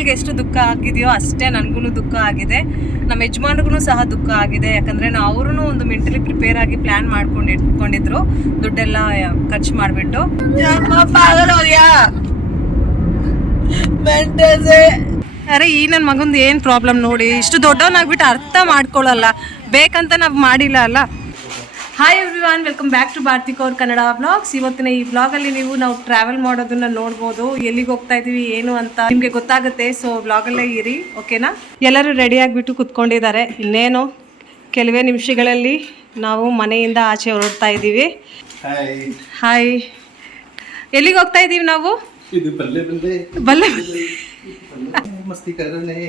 ಮಕ್ಕಳಿಗೆ ಎಷ್ಟು ದುಃಖ ಆಗಿದೆಯೋ ಅಷ್ಟೇ ನನಗೂ ದುಃಖ ಆಗಿದೆ, ನಮ್ಮ ಯಜಮಾನ್ರಿಗೂ ಸಹ ದುಃಖ ಆಗಿದೆ. ಯಾಕಂದರೆ ಅವರು ಒಂದು ಮೆಂಟಲಿ ಪ್ರಿಪೇರ್ ಆಗಿ ಪ್ಲ್ಯಾನ್ ಮಾಡ್ಕೊಂಡು ಇಟ್ಕೊಂಡಿದ್ರು, ದುಡ್ಡೆಲ್ಲ ಖರ್ಚು ಮಾಡಿಬಿಟ್ಟು. ಅರೆ ಈ ನನ್ನ ಮಗಂದು ಏನು ಪ್ರಾಬ್ಲಮ್ ನೋಡಿ, ಇಷ್ಟು ದೊಡ್ಡವನಾಗ್ಬಿಟ್ಟು ಅರ್ಥ ಮಾಡ್ಕೊಳ್ಳಲ್ಲ, ಬೇಕಂತ ನಾವು ಮಾಡಿಲ್ಲ ಅಲ್ಲ. Hi everyone, welcome back to Bharati Kaur Kannada vlogs. ಇವತ್ತಿನ ಈ ವ್ಲಾಗಲ್ಲಿ ನಾವು ಟ್ರಾವೆಲ್ ಮಾಡೋದನ್ನ ನೋಡ್ಬೋದು, ಎಲ್ಲಿಗೆ ಹೋಗ್ತಾ ಇದೀವಿ ಏನು ಅಂತ ನಿಮಗೆ ಗೊತ್ತಾಗುತ್ತೆ. ಸೊ ವ್ಲಾಗಲ್ಲೇ ಇರಿ, ಓಕೆನಾ? ಎಲ್ಲರೂ ರೆಡಿ ಆಗಿಬಿಟ್ಟು ಕುತ್ಕೊಂಡಿದ್ದಾರೆ. ಇನ್ನೇನು ಕೆಲವೇ ನಿಮಿಷಗಳಲ್ಲಿ ನಾವು ಮನೆಯಿಂದ ಆಚೆ ಹೊರಡ್ತಾ ಇದ್ದೀವಿ. ಹಾಯ್, ಎಲ್ಲಿಗೆ ಹೋಗ್ತಾ ಇದ್ದೀವಿ ನಾವು? ಬಲ್ಲೆ मस्ती कर रहे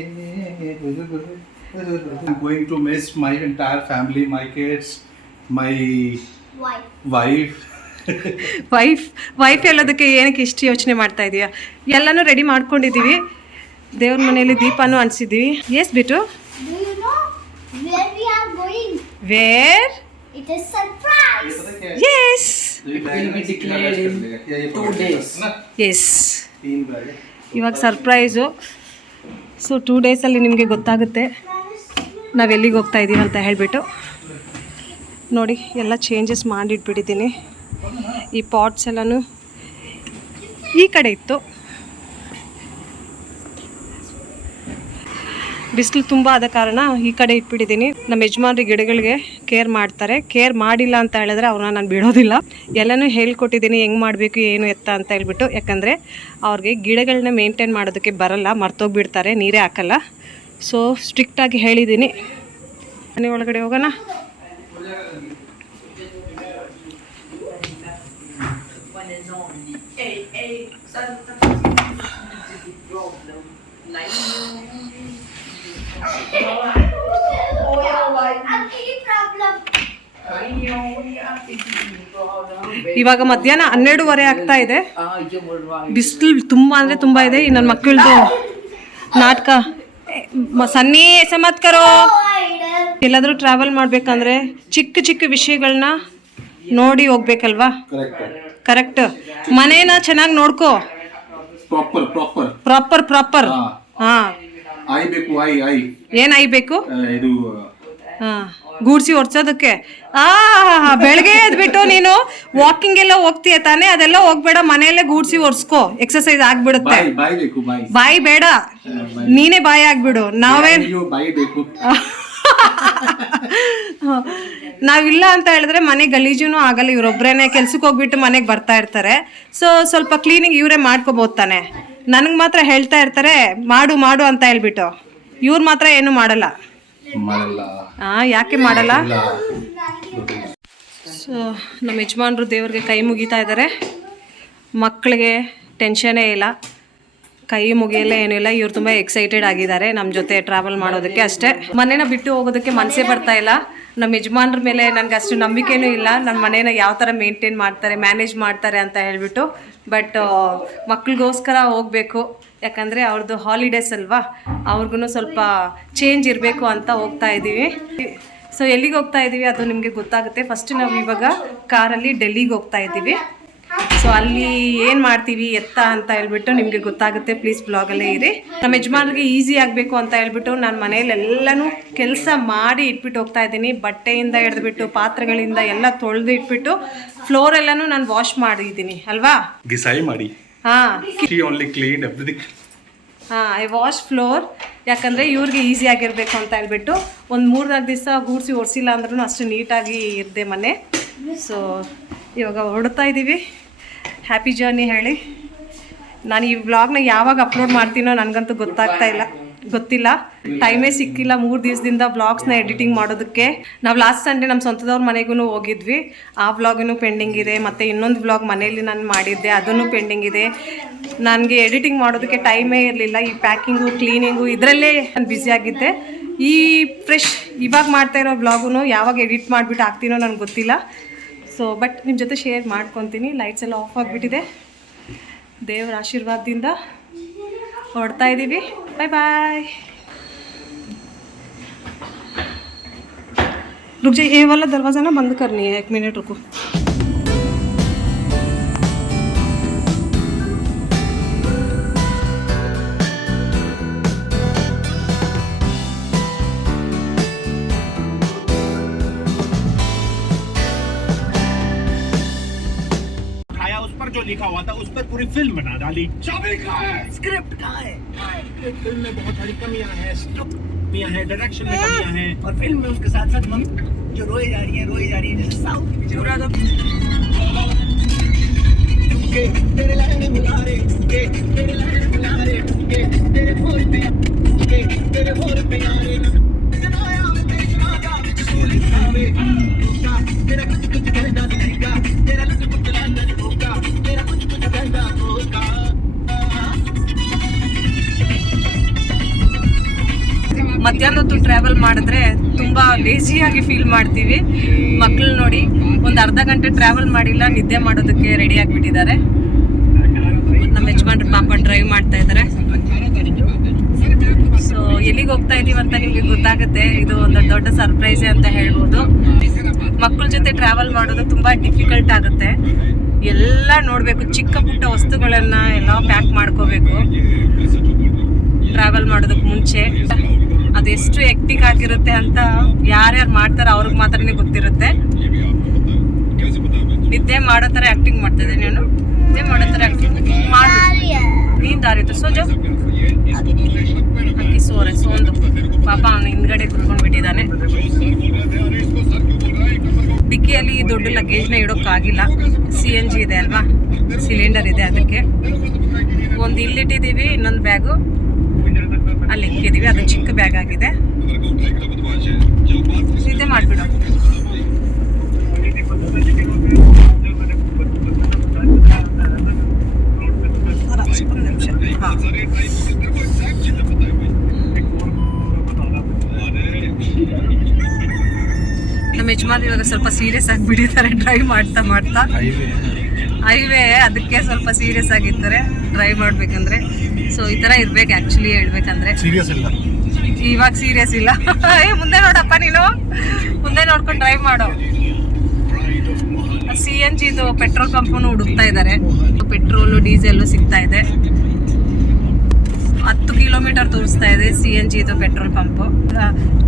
I'm going to miss my entire family, my kids, my wife. Wife ಹೇಳೋದಕ್ಕೆ ಏನಕ್ಕೆ ಇಷ್ಟು ಯೋಚನೆ ಮಾಡ್ತಾ ಇದೀಯಾ? ಎಲ್ಲನೂ ರೆಡಿ ಮಾಡ್ಕೊಂಡಿದ್ದೀವಿ, ದೇವ್ರ ಮನೆಯಲ್ಲಿ ದೀಪನೂ ಅನ್ಸಿದ್ದೀವಿ. ಎಸ್ ಬಿಟ್ಟು wear It is surprise. Yes. It will be declared in 2 days. Yes. ಇವಾಗ ಸರ್ಪ್ರೈಸು. ಸೊ 2 ಡೇಸಲ್ಲಿ ನಿಮಗೆ ಗೊತ್ತಾಗುತ್ತೆ ನಾವು ಎಲ್ಲಿಗೆ ಹೋಗ್ತಾ ಇದ್ದೀವಿ ಅಂತ ಹೇಳಿಬಿಟ್ಟು. ನೋಡಿ ಎಲ್ಲ ಚೇಂಜಸ್ ಮಾಡಿಟ್ಬಿಟ್ಟಿದ್ದೀನಿ. ಈ ಪಾಟ್ಸ್ ಎಲ್ಲನೂ ಈ ಕಡೆ ಇತ್ತು, ಬಿಸಿಲು ತುಂಬ ಆದ ಕಾರಣ ಈ ಕಡೆ ಇಟ್ಬಿಟ್ಟಿದ್ದೀನಿ. ನಮ್ಮ ಯಜಮಾನ್ರಿಗೆ ಗಿಡಗಳಿಗೆ ಕೇರ್ ಮಾಡ್ತಾರೆ, ಕೇರ್ ಮಾಡಿಲ್ಲ ಅಂತ ಹೇಳಿದ್ರೆ ಅವ್ರನ್ನ ನಾನು ಬಿಡೋದಿಲ್ಲ. ಎಲ್ಲನೂ ಹೇಳ್ಕೊಟ್ಟಿದ್ದೀನಿ ಹೆಂಗೆ ಮಾಡಬೇಕು ಏನು ಎತ್ತ ಅಂತ ಹೇಳ್ಬಿಟ್ಟು. ಯಾಕಂದರೆ ಅವ್ರಿಗೆ ಗಿಡಗಳನ್ನ ಮೇಂಟೈನ್ ಮಾಡೋದಕ್ಕೆ ಬರಲ್ಲ, ಮರ್ತೋಗ್ಬಿಡ್ತಾರೆ, ನೀರೇ ಹಾಕಲ್ಲ. ಸೊ ಸ್ಟ್ರಿಕ್ಟಾಗಿ ಹೇಳಿದ್ದೀನಿ. ಮನೆ ಒಳಗಡೆ ಹೋಗೋಣ. ಇವಾಗ ಮಧ್ಯಾಹ್ನ 12:30 ಆಗ್ತಾ ಇದೆ. ಬಿಸಿಲು ತುಂಬ ಅಂದರೆ ತುಂಬ ಇದೆ. ಈ ನನ್ನ ಮಕ್ಕಳದು ನಾಟಕ ಸನ್ನಿ ಸಮತ್ಕರೋ. ಎಲ್ಲಾದರೂ ಟ್ರಾವೆಲ್ ಮಾಡಬೇಕಂದ್ರೆ ಚಿಕ್ಕ ಚಿಕ್ಕ ವಿಷಯಗಳನ್ನ ನೋಡಿ ಹೋಗ್ಬೇಕಲ್ವಾ? ಕರೆಕ್ಟ್. ಮನೇನ ಚೆನ್ನಾಗಿ ನೋಡ್ಕೋ. ಪ್ರಾಪರ್. ಹಾ, ಏನ್ ಆಯ್ಬೇಕು? ಗೂಡ್ಸಿ ಹೊರ್ಸೋದಕ್ಕೆ. ಬೆಳಗ್ಗೆ ಎದ್ಬಿಟ್ಟು ನೀನು ವಾಕಿಂಗ್ ಎಲ್ಲ ಹೋಗ್ತೀಯ ತಾನೇ, ಅದೆಲ್ಲ ಹೋಗ್ಬೇಡ, ಮನೆಯಲ್ಲೇ ಗೂಡ್ಸಿ ಒರ್ಸ್ಕೋ, ಎಕ್ಸರ್ಸೈಸ್ ಆಗ್ಬಿಡುತ್ತೆ. ಬಾಯಿ ಬೇಡ, ನೀನೇ ಬಾಯಿ ಆಗ್ಬಿಡು. ನಾವಿಲ್ಲ ಅಂತ ಹೇಳಿದ್ರೆ ಮನೆ ಗಲೀಜುನು ಆಗಲ್ಲ. ಇವ್ರೊಬ್ರೇನೆ ಕೆಲ್ಸಕ್ಕೆ ಹೋಗ್ಬಿಟ್ಟು ಮನೆಗೆ ಬರ್ತಾ ಇರ್ತಾರೆ. ಸೊ ಸ್ವಲ್ಪ ಕ್ಲೀನಿಂಗ್ ಇವರೇ ಮಾಡ್ಕೋಬಹುದು ತಾನೆ. ನನಗೆ ಮಾತ್ರ ಹೇಳ್ತಾ ಇರ್ತಾರೆ ಮಾಡು ಅಂತ ಹೇಳ್ಬಿಟ್ಟು, ಇವ್ರು ಮಾತ್ರ ಏನು ಮಾಡಲ್ಲ. ಯಾಕೆ ಮಾಡಲ್ಲ? ಸೊ ನಮ್ಮ ಯಜಮಾನ್ರು ದೇವ್ರಿಗೆ ಕೈ ಮುಗಿತಾ ಇದ್ದಾರೆ. ಮಕ್ಕಳಿಗೆ ಟೆನ್ಷನೇ ಇಲ್ಲ, ಕೈ ಮುಗಿಯಲ್ಲ ಏನಿಲ್ಲ. ಇವ್ರು ತುಂಬ ಎಕ್ಸೈಟೆಡ್ ಆಗಿದ್ದಾರೆ ನಮ್ಮ ಜೊತೆ ಟ್ರಾವೆಲ್ ಮಾಡೋದಕ್ಕೆ. ಅಷ್ಟೇ, ಮನೇನ ಬಿಟ್ಟು ಹೋಗೋದಕ್ಕೆ ಮನಸ್ಸೇ ಬರ್ತಾ ಇಲ್ಲ. ನಮ್ಮ ಯಜಮಾನ್ರ ಮೇಲೆ ನನಗೆ ಅಷ್ಟು ನಂಬಿಕೆನೂ ಇಲ್ಲ, ನನ್ನ ಮನೇನ ಯಾವ ಥರ ಮೇಂಟೈನ್ ಮಾಡ್ತಾರೆ, ಮ್ಯಾನೇಜ್ ಮಾಡ್ತಾರೆ ಅಂತ ಹೇಳ್ಬಿಟ್ಟು. ಬಟ್ ಮಕ್ಳಿಗೋಸ್ಕರ ಹೋಗಬೇಕು, ಯಾಕಂದರೆ ಅವ್ರದ್ದು ಹಾಲಿಡೇಸ್ ಅಲ್ವಾ, ಅವ್ರಿಗೂ ಸ್ವಲ್ಪ ಚೇಂಜ್ ಇರಬೇಕು ಅಂತ ಹೋಗ್ತಾ ಇದ್ದೀವಿ. ಸೊ ಎಲ್ಲಿಗೆ ಹೋಗ್ತಾ ಇದ್ದೀವಿ ಅದು ನಿಮಗೆ ಗೊತ್ತಾಗುತ್ತೆ. ಫಸ್ಟ್ ನಾವು ಇವಾಗ ಕಾರಲ್ಲಿ ಡೆಲ್ಲಿಗೆ ಹೋಗ್ತಾ ಇದ್ದೀವಿ. ಸೊ ಅಲ್ಲಿ ಏನು ಮಾಡ್ತೀವಿ ಎತ್ತ ಅಂತ ಹೇಳ್ಬಿಟ್ಟು ನಿಮಗೆ ಗೊತ್ತಾಗುತ್ತೆ. ಪ್ಲೀಸ್ ಬ್ಲಾಗಲ್ಲೇ ಇರಿ. ನಮ್ಮ ಯಜಮಾನ್ರಿಗೆ ಈಸಿ ಆಗಬೇಕು ಅಂತ ಹೇಳ್ಬಿಟ್ಟು ನಾನು ಮನೇಲಿ ಎಲ್ಲನೂ ಕೆಲಸ ಮಾಡಿ ಇಟ್ಬಿಟ್ಟು ಹೋಗ್ತಾ ಇದ್ದೀನಿ. ಬಟ್ಟೆಯಿಂದ ಹಿಡಿದ್ಬಿಟ್ಟು ಪಾತ್ರೆಗಳಿಂದ ಎಲ್ಲ ತೊಳೆದು ಇಟ್ಬಿಟ್ಟು ಫ್ಲೋರ್ ಎಲ್ಲನೂ ನಾನು ವಾಶ್ ಮಾಡಿದ್ದೀನಿ ಅಲ್ವಾ? ಮಾಡಿ. I wash floor. ಯಾಕಂದರೆ ಇವ್ರಿಗೆ ಈಸಿ ಆಗಿರಬೇಕು ಅಂತ ಹೇಳ್ಬಿಟ್ಟು ಒಂದು 3-4 ದಿವಸ ಗೂಡ್ಸಿ ಒರೆಸಿಲ್ಲ ಅಂದ್ರೂ ಅಷ್ಟು ನೀಟಾಗಿ ಇರದೆ ಮನೆ. ಸೊ ಇವಾಗ ಹೊರಡ್ತಾ ಇದ್ದೀವಿ. ಹ್ಯಾಪಿ ಜರ್ನಿ ಹೇಳಿ. ನಾನು ಈ ವ್ಲಾಗ್ನ ಯಾವಾಗ ಅಪ್ಲೋಡ್ ಮಾಡ್ತೀನೋ ನನಗಂತೂ ಗೊತ್ತಿಲ್ಲ. ಟೈಮೇ ಸಿಕ್ಕಿಲ್ಲ 3 ದಿವಸದಿಂದ ವ್ಲಾಗ್ಸ್ನ ಎಡಿಟಿಂಗ್ ಮಾಡೋದಕ್ಕೆ. ನಾವು ಲಾಸ್ಟ್ ಸಂಡೇ ನಮ್ಮ ಸ್ವಂತದವ್ರ ಮನೆಗೂ ಹೋಗಿದ್ವಿ, ಆ ವ್ಲಾಗೂ ಪೆಂಡಿಂಗ್ ಇದೆ. ಮತ್ತು ಇನ್ನೊಂದು ವ್ಲಾಗ್ ಮನೆಯಲ್ಲಿ ನಾನು ಮಾಡಿದ್ದೆ, ಅದನ್ನು ಪೆಂಡಿಂಗ್ ಇದೆ. ನನಗೆ ಎಡಿಟಿಂಗ್ ಮಾಡೋದಕ್ಕೆ ಟೈಮೇ ಇರಲಿಲ್ಲ. ಈ ಪ್ಯಾಕಿಂಗು ಕ್ಲೀನಿಂಗು ಇದರಲ್ಲೇ ನಾನು ಬ್ಯುಸಿಯಾಗಿದ್ದೆ. ಈ ಇವಾಗ ಮಾಡ್ತಾ ಇರೋ ವ್ಲಾಗೂ ಯಾವಾಗ ಎಡಿಟ್ ಮಾಡಿಬಿಟ್ಟು ಹಾಕ್ತೀನೋ ನನಗೆ ಗೊತ್ತಿಲ್ಲ. ಸೊ ಬಟ್ ನಿಮ್ಮ ಜೊತೆ ಶೇರ್ ಮಾಡ್ಕೊತೀನಿ. ಲೈಟ್ಸ್ ಎಲ್ಲ ಆಫ್ ಆಗಿಬಿಟ್ಟಿದೆ. ದೇವರ ಆಶೀರ್ವಾದದಿಂದ ಹೊರಡ್ತಾ ಇದ್ದೀವಿ. ಬಾಯ್. रुक जाइए, ये वाला दरवाज़ा ना बंद करनी है, 1 मिनट रुको. हुआ था, उस पर पूरी फिल्म बना डाली। चाबी कहाँ है? स्क्रिप्ट कहाँ है? फिल्म में बहुत सारी कमियां हैं, कमियां हैं, डायरेक्शन में कमियां हैं, और फिल्म में उसके साथ साथ मम्मी जो रोई जा रही है जैसे साउथ की पिक्चर। पूरा तो तेरे लहने बुलारे, तेरे लहने बुलारे, तेरे भोर पे आरे, जनाया में तेरा गाँव चोली सावे, तेरा कुछ कहना नहीं, तेरा कुछ कहना नहीं होगा, तेरा कुछ कहना होगा। ಮಧ್ಯಾಹ್ನ ಹೊತ್ತು ಟ್ರಾವೆಲ್ ಮಾಡಿದ್ರೆ ತುಂಬಾ ಲೇಜಿಯಾಗಿ ಫೀಲ್ ಮಾಡ್ತೀವಿ. ಮಕ್ಕಳು ನೋಡಿ ಒಂದು ಅರ್ಧ ಗಂಟೆ ಟ್ರಾವೆಲ್ ಮಾಡಿಲ್ಲ, ನಿದ್ದೆ ಮಾಡೋದಕ್ಕೆ ರೆಡಿ ಆಗಿಬಿಟ್ಟಿದ್ದಾರೆ. ನಮ್ಮ ಯಜಮಾನ್ರು ಪಾಪ ಡ್ರೈವ್ ಮಾಡ್ತಾ ಇದ್ದಾರೆ. ಸೊ ಎಲ್ಲಿಗೆ ಹೋಗ್ತಾ ಇದೀವಿ ಅಂತ ನಿಮ್ಗೆ ಗೊತ್ತಾಗುತ್ತೆ. ಇದು ಒಂದು ದೊಡ್ಡ ಸರ್ಪ್ರೈಸೇ ಅಂತ ಹೇಳ್ಬೋದು. ಮಕ್ಕಳ ಜೊತೆ ಟ್ರಾವೆಲ್ ಮಾಡೋದು ತುಂಬಾ ಡಿಫಿಕಲ್ಟ್ ಆಗುತ್ತೆ. ಎಲ್ಲ ನೋಡಬೇಕು, ಚಿಕ್ಕ ಪುಟ್ಟ ವಸ್ತುಗಳನ್ನ ಎಲ್ಲ ಪ್ಯಾಕ್ ಮಾಡ್ಕೋಬೇಕು ಟ್ರಾವೆಲ್ ಮಾಡೋದಕ್ಕೆ ಮುಂಚೆ. ಅದೆಷ್ಟು ಹೆಕ್ಟಿಕ್ ಆಗಿರುತ್ತೆ ಅಂತ ಯಾರ್ಯಾರು ಮಾಡ್ತಾರೋ ಅವ್ರಿಗೆ ಮಾತ್ರನೇ ಗೊತ್ತಿರುತ್ತೆ. ನಿದ್ದೆ ಮಾಡೋ ಥರ ಆ್ಯಕ್ಟಿಂಗ್ ಮಾಡ್ತಿದ್ದೆ ನೀನು, ನಿದ್ದೆ ಮಾಡೋ ಥರ ಆ್ಯಕ್ಟಿಂಗ್ ಮಾಡಿ ನೀನು ದಾರಿತ್ತು ಸೋಜು ಅಕ್ಕಿ ಸೋಂದು ಪಾಪ ಅವನು ಹಿಂದ್ಗಡೆ ಕುತ್ಕೊಂಡ್ಬಿಟ್ಟಿದ್ದಾನೆ. ಡಿಕ್ಕಿಯಲ್ಲಿ ದೊಡ್ಡ ಲಗೇಜ್ನ ಇಡೋಕ್ಕಾಗಿಲ್ಲ, CNG ಇದೆ ಅಲ್ವಾ, ಸಿಲಿಂಡರ್ ಇದೆ. ಅದಕ್ಕೆ ಒಂದು ಇಲ್ಲಿಟ್ಟಿದ್ದೀವಿ, ಇನ್ನೊಂದು ಬ್ಯಾಗು ಅಲ್ಲಿ ಇಕ್ಕಿದ್ದೀವಿ. ಅದು ಚಿಕ್ಕ ಬ್ಯಾಗ್ ಆಗಿದೆ. ನಿದ್ದೆ ಮಾಡಿಬಿಡು. ಒಂದು ನಿಮಿಷ. ಹಾಂ, ನಮ್ಮ ಯಜಮಾನ್ ಇವಾಗ ಸ್ವಲ್ಪ ಸೀರಿಯಸ್ ಆಗಿಬಿಟ್ಟಿದ್ದಾರೆ ಡ್ರೈವ್ ಮಾಡ್ತಾ ಮಾಡ್ತಾ. ಹೈವೇ ಅದಕ್ಕೆ ಸ್ವಲ್ಪ ಸೀರಿಯಸ್ ಆಗಿರ್ತಾರೆ ಡ್ರೈವ್ ಮಾಡ್ಬೇಕಂದ್ರೆ. ಸೊ ಈ ಥರ ಇರ್ಬೇಕು ಆ್ಯಕ್ಚುಲಿ ಹೇಳ್ಬೇಕಂದ್ರೆ. ಸೀರಿಯಸ್ ಇಲ್ಲ ಇವಾಗ ಸೀರಿಯಸ್ ಇಲ್ಲ. ಮುಂದೆ ನೋಡಪ್ಪ, ನೀನು ಮುಂದೆ ನೋಡ್ಕೊಂಡು ಡ್ರೈವ್ ಮಾಡು. CNG ಇದು ಪೆಟ್ರೋಲ್ ಪಂಪನ್ನು ಹುಡುಕ್ತಾ ಇದ್ದಾರೆ. ಪೆಟ್ರೋಲು ಡೀಸೆಲ್ಲು ಸಿಗ್ತಾ ಇದೆ. 10 ಕಿಲೋಮೀಟರ್ ತೋರಿಸ್ತಾ ಇದೆ CNG ಇದು ಪೆಟ್ರೋಲ್ ಪಂಪು.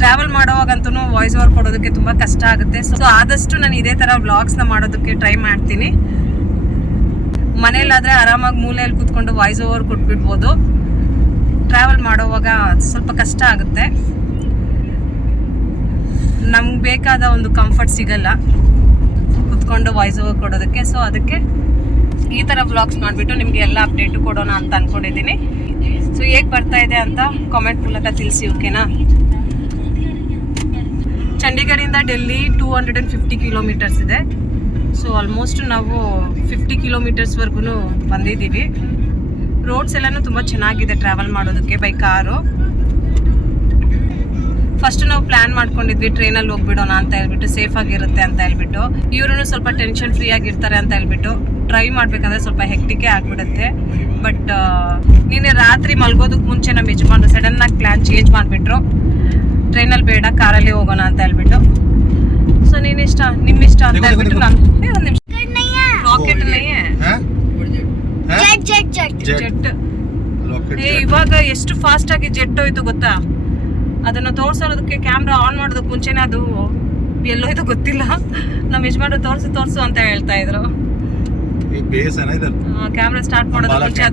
ಟ್ರಾವೆಲ್ ಮಾಡೋವಾಗಂತೂ ವಾಯ್ಸ್ ಓವರ್ ಕೊಡೋದಕ್ಕೆ ತುಂಬ ಕಷ್ಟ ಆಗುತ್ತೆ. ಸೊ ಆದಷ್ಟು ನಾನು ಇದೇ ಥರ ವ್ಲಾಗ್ಸ್ನ ಮಾಡೋದಕ್ಕೆ ಟ್ರೈ ಮಾಡ್ತೀನಿ. ಮನೇಲಾದರೆ ಆರಾಮಾಗಿ ಮೂಲೆಯಲ್ಲಿ ಕೂತ್ಕೊಂಡು ವಾಯ್ಸ್ ಓವರ್ ಕೊಟ್ಬಿಡ್ಬೋದು. ಟ್ರಾವೆಲ್ ಮಾಡೋವಾಗ ಸ್ವಲ್ಪ ಕಷ್ಟ ಆಗುತ್ತೆ, ನಮ್ಗೆ ಬೇಕಾದ ಒಂದು ಕಂಫರ್ಟ್ ಸಿಗಲ್ಲ ಕೂತ್ಕೊಂಡು ವಾಯ್ಸ್ ಓವರ್ ಕೊಡೋದಕ್ಕೆ. ಸೊ ಅದಕ್ಕೆ ಈ ಥರ ವ್ಲಾಗ್ಸ್ ಮಾಡಿಬಿಟ್ಟು ನಿಮಗೆ ಎಲ್ಲ ಅಪ್ಡೇಟು ಕೊಡೋಣ ಅಂತ ಅಂದ್ಕೊಂಡಿದ್ದೀನಿ. ಸೊ ಹೇಗೆ ಬರ್ತಾ ಇದೆ ಅಂತ ಕಾಮೆಂಟ್ ಮೂಲಕ ತಿಳಿಸಿ, ಓಕೆನಾ. ಚಂಡೀಗಢದಿಂದ ಡೆಲ್ಲಿ 250 ಕಿಲೋಮೀಟರ್ಸ್ ಇದೆ. ಸೊ ಆಲ್ಮೋಸ್ಟ್ ನಾವು 50 ಕಿಲೋಮೀಟರ್ಸ್ವರೆಗೂ ಬಂದಿದ್ದೀವಿ. ರೋಡ್ಸ್ ಎಲ್ಲನೂ ತುಂಬ ಚೆನ್ನಾಗಿದೆ ಟ್ರಾವೆಲ್ ಮಾಡೋದಕ್ಕೆ ಬೈ ಕಾರು. ಫಸ್ಟ್ ನಾವು ಪ್ಲ್ಯಾನ್ ಮಾಡ್ಕೊಂಡಿದ್ವಿ ಟ್ರೈನಲ್ಲಿ ಹೋಗ್ಬಿಡೋಣ ಅಂತ ಹೇಳ್ಬಿಟ್ಟು, ಸೇಫ್ ಆಗಿರುತ್ತೆ ಅಂತ ಹೇಳ್ಬಿಟ್ಟು. ಇವರು ಸ್ವಲ್ಪ ಟೆನ್ಷನ್ ಫ್ರೀ ಆಗಿರ್ತಾರೆ ಅಂತ ಹೇಳ್ಬಿಟ್ಟು. ಡ್ರೈವ್ ಮಾಡಬೇಕಂದ್ರೆ ಸ್ವಲ್ಪ ಹೆಕ್ಟಿಕೆ ಆಗಿಬಿಡುತ್ತೆ. ಬಟ್ ನಿನ್ನೆ ರಾತ್ರಿ ಮಲ್ಗೋದಕ್ಕೆ ಮುಂಚೆ ನಮ್ಮ ಯಜಮಾನ್ರು ಸಡನ್ನಾಗಿ ಪ್ಲ್ಯಾನ್ ಚೇಂಜ್ ಮಾಡಿಬಿಟ್ರು. ಟ್ರೈನಲ್ಲಿ ಬೇಡ, ಕಾರಲ್ಲಿ ಹೋಗೋಣ ಅಂತ ಹೇಳ್ಬಿಟ್ಟು. ಸೊ ನೀನಿಷ್ಟ, ನಿಮ್ಮಿಷ್ಟ ಅಂತ ಹೇಳ್ಬಿಟ್ಟು ನಾನು ಒಂದು ನಿಮಿಷ. ರಾಕೆಟ್ ಜೆಟ್ ಇವಾಗ ಎಷ್ಟು ಫಾಸ್ಟ್ ಆಗಿ ಜೆಟ್ ಹೋಯ್ತು ಗೊತ್ತಾ. ಅದನ್ನು ತೋರ್ಸೋದಕ್ಕೆ ಕ್ಯಾಮ್ರಾ ಆನ್ ಮಾಡೋದಕ್ಕೆ ಮುಂಚೆನೆ ಅದು ಎಲ್ಲೋಯ್ತು ಗೊತ್ತಿಲ್ಲ. ನಮ್ಮ ಯಜಮಾನ್ರು ತೋರ್ಸು ಅಂತ ಹೇಳ್ತಾ ಇದ್ರು. ಕ್ಯಾಮ್ರಾ ಸ್ಟಾರ್ಟ್ ಮಾಡೋದಕ್ಕೆ ಮುಂಚೆ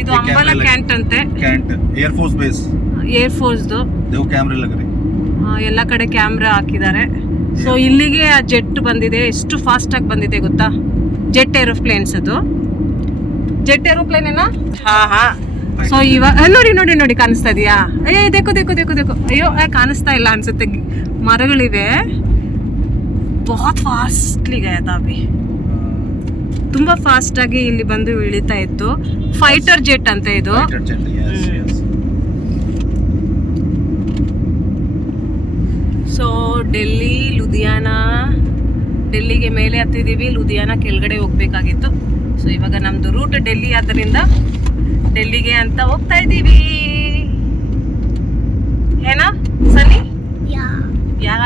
ಇದು ಅಂಬಾಲಾ ಕ್ಯಾಂಟ್ ಅಂತೆ, ಏರ್ ಫೋರ್ಸ್ದು. ಎಲ್ಲ ಕಡೆ ಕ್ಯಾಮ್ರಾ ಹಾಕಿದ್ದಾರೆ. ಸೊ ಇಲ್ಲಿಗೆ ಆ ಜೆಟ್ ಬಂದಿದೆ. ಎಷ್ಟು ಫಾಸ್ಟ್ ಆಗಿ ಬಂದಿದೆ ಗೊತ್ತಾ. ಜೆಟ್ ಏರೋಪ್ಲೇನ್ಸ್, ಅದು ಜೆಟ್ ಏರೋಪ್ಲೇನ್ ಏನಾ. ಹಾ. ಸೊ ಇವಾಗ ನೋಡಿ ಕಾಣಿಸ್ತಾ ಇದೆಯಾ. ದೇಕು ಅಯ್ಯೋ ಕಾಣಿಸ್ತಾ ಇಲ್ಲ ಅನ್ಸುತ್ತೆ. ಮರಗಳಿವೆ. ಬಹುತ್ ಫಾಸ್ಟ್ಲಿ ಗಯಾ ಅಭಿ, ತುಂಬಾ ಫಾಸ್ಟ್ ಆಗಿ ಇಲ್ಲಿ ಬಂದು ಇಳಿತಾ ಇತ್ತು. ಫೈಟರ್ ಜೆಟ್ ಅಂತ ಇದು. ಸೊ ಡೆಲ್ಲಿ, ಲುಧಿಯಾನಾ, ಡೆಲ್ಲಿಗೆ ಮೇಲೆ ಹತ್ತಿದ್ದೀವಿ, ಲುಧಿಯಾನಾ ಕೆಳಗಡೆ ಹೋಗ್ಬೇಕಾಗಿತ್ತು. ಸೊ ಇವಾಗ ನಮ್ದು ರೂಟ್ ಡೆಲ್ಲಿ ಆದ್ದರಿಂದ ಡೆಲ್ಲಿಗೆ ಅಂತ ಹೋಗ್ತಾ ಇದ್ದೀವಿ. ಏನಾ ಸನಿ? ಯಾ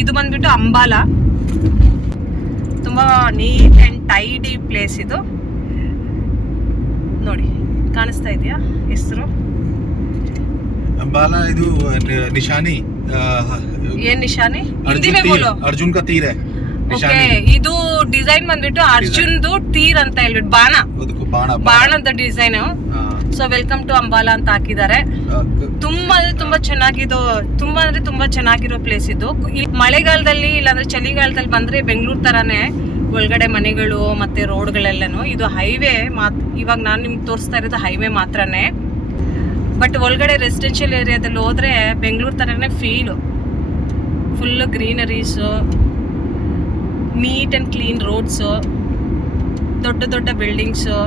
ಇದು ಬಂದ್ಬಿಟ್ಟು ಅಂಬಾಲಾ. ತುಂಬಾ ನೀಟ್ ಅಂಡ್ ಟೈಡಿ ಪ್ಲೇಸ್ ಇದು. ನೋಡಿ ಕಾಣಿಸ್ತಾ ಇದೆಯಾ ಹೆಸರು? अंबाला ಇದು ನಿಶಾನಿ. ಏನ್ ನಿಶಾನಿ? अर्जुन का तीर है. ಓಕೆ, ಇದು ಡಿಸೈನ್ ಬಂದ್ಬಿಟ್ಟು ಅರ್ಜುನ್ದು ತೀರ್ ಅಂತ ಹೇಳ್ಬಿಟ್ಟು ಬಾಣ ಬಾಣದ design. So welcome to Ambala ಅಂತ ಹಾಕಿದ್ದಾರೆ. ತುಂಬಾ ಅಂದ್ರೆ ತುಂಬಾ ಚೆನ್ನಾಗಿರೋ ಪ್ಲೇಸ್ ಇದು. ಮಳೆಗಾಲದಲ್ಲಿ ಇಲ್ಲಾಂದ್ರೆ ಚಳಿಗಾಲದಲ್ಲಿ ಬಂದ್ರೆ ಬೆಂಗಳೂರು ತರಾನೇ ಒಳಗಡೆ ಮನೆಗಳು ಮತ್ತೆ ರೋಡ್ಗಳೆಲ್ಲನು. ಇದು ಹೈವೇ ಇವಾಗ ನಾನು ನಿಮ್ಗೆ ತೋರಿಸ್ತಾ ಇರೋದು ಹೈವೇ ಮಾತ್ರನೇ. ಬಟ್ ಒಳಗಡೆ ರೆಸಿಡೆನ್ಷಿಯಲ್ ಏರಿಯಾದಲ್ಲಿ ಹೋದ್ರೆ ಬೆಂಗಳೂರು ತರಾನೇ full greeneries, neat and clean roads, ದೊಡ್ಡ ದೊಡ್ಡ ಬಿಲ್ಡಿಂಗ್ಸು,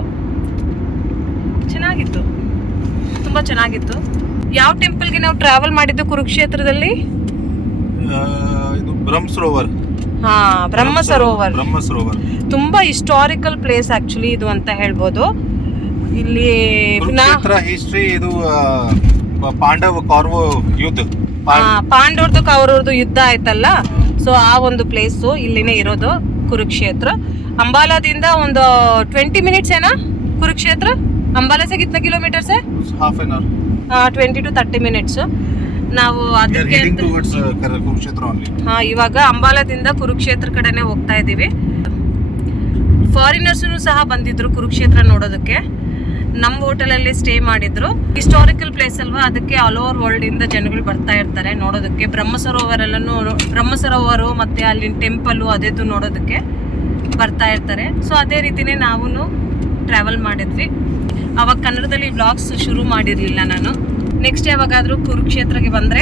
ಚೆನ್ನಾಗಿತ್ತು, ತುಂಬ ಚೆನ್ನಾಗಿತ್ತು. ಯಾವ ಟೆಂಪಲ್ಗೆ ನಾವು ಟ್ರಾವೆಲ್ ಮಾಡಿದ್ದು ಕುರುಕ್ಷೇತ್ರದಲ್ಲಿ? ಬ್ರಹ್ಮ ಸರೋವರ್. ತುಂಬಾ ಹಿಸ್ಟಾರಿಕಲ್ ಪ್ಲೇಸ್ ಆಕ್ಚುಲಿ ಇದು ಅಂತ ಹೇಳ್ಬೋದು. ಇಲ್ಲಿ ಹಿಸ್ಟ್ರಿ ಇದು ಕೌರವ ಯುದ್ಧ, ಪಾಂಡವ್ರದ್ದು ಕೌರವ್ರದ್ದು ಯುದ್ಧ ಆಯ್ತಲ್ಲ. ಸೊ ಆ ಒಂದು ಪ್ಲೇಸು ಇಲ್ಲಿನೇ ಇರೋದು ಕುರುಕ್ಷೇತ್ರ. ಅಂಬಾಲಾದಿಂದ ಒಂದು 20 ಮಿನಿಟ್ಸ್ ಏನಾ ಕುರುಕ್ಷೇತ್ರ? ಅಂಬಾಲಾ से कितना किलोमीटर है? half an hour. 20 to 30 minutes. ನಾವು ಅದಕ್ಕೆ ಇವಾಗ ಅಂಬಾಲಾದಿಂದ ಕುರುಕ್ಷೇತ್ರ ಕಡೆನೆ ಹೋಗ್ತಾ ಇದೀವಿ. ಫಾರಿನರ್ಸ್ ಸಹ ಬಂದಿದ್ರು ಕುರುಕ್ಷೇತ್ರ ನೋಡೋದಕ್ಕೆ. ನಮ್ಮ ಹೋಟೆಲಲ್ಲಿ ಸ್ಟೇ ಮಾಡಿದ್ರು. ಹಿಸ್ಟಾರಿಕಲ್ ಪ್ಲೇಸ್ ಅಲ್ವಾ, ಅದಕ್ಕೆ ಆಲ್ ಓವರ್ ವರ್ಲ್ಡ್ ಇಂದ ಜನಗಳು ಬರ್ತಾ ಇರ್ತಾರೆ ನೋಡೋದಕ್ಕೆ. ಬ್ರಹ್ಮ ಸರೋವರು ಮತ್ತೆ ಅಲ್ಲಿನ ಟೆಂಪಲ್ ಅದೇದು ನೋಡೋದಕ್ಕೆ ಬರ್ತಾ ಇರ್ತಾರೆ. ಸೊ ಅದೇ ರೀತಿನೇ ನಾವು ಟ್ರಾವೆಲ್ ಮಾಡಿದ್ವಿ. ಅವಾಗ ಕನ್ನಡದಲ್ಲಿ ವ್ಲಾಗ್ಸ್ ಶುರು ಮಾಡಿರಲಿಲ್ಲ ನಾನು. ನೆಕ್ಸ್ಟ್ ಯಾವಾಗಾದರೂ ಕುರುಕ್ಷೇತ್ರಕ್ಕೆ ಬಂದರೆ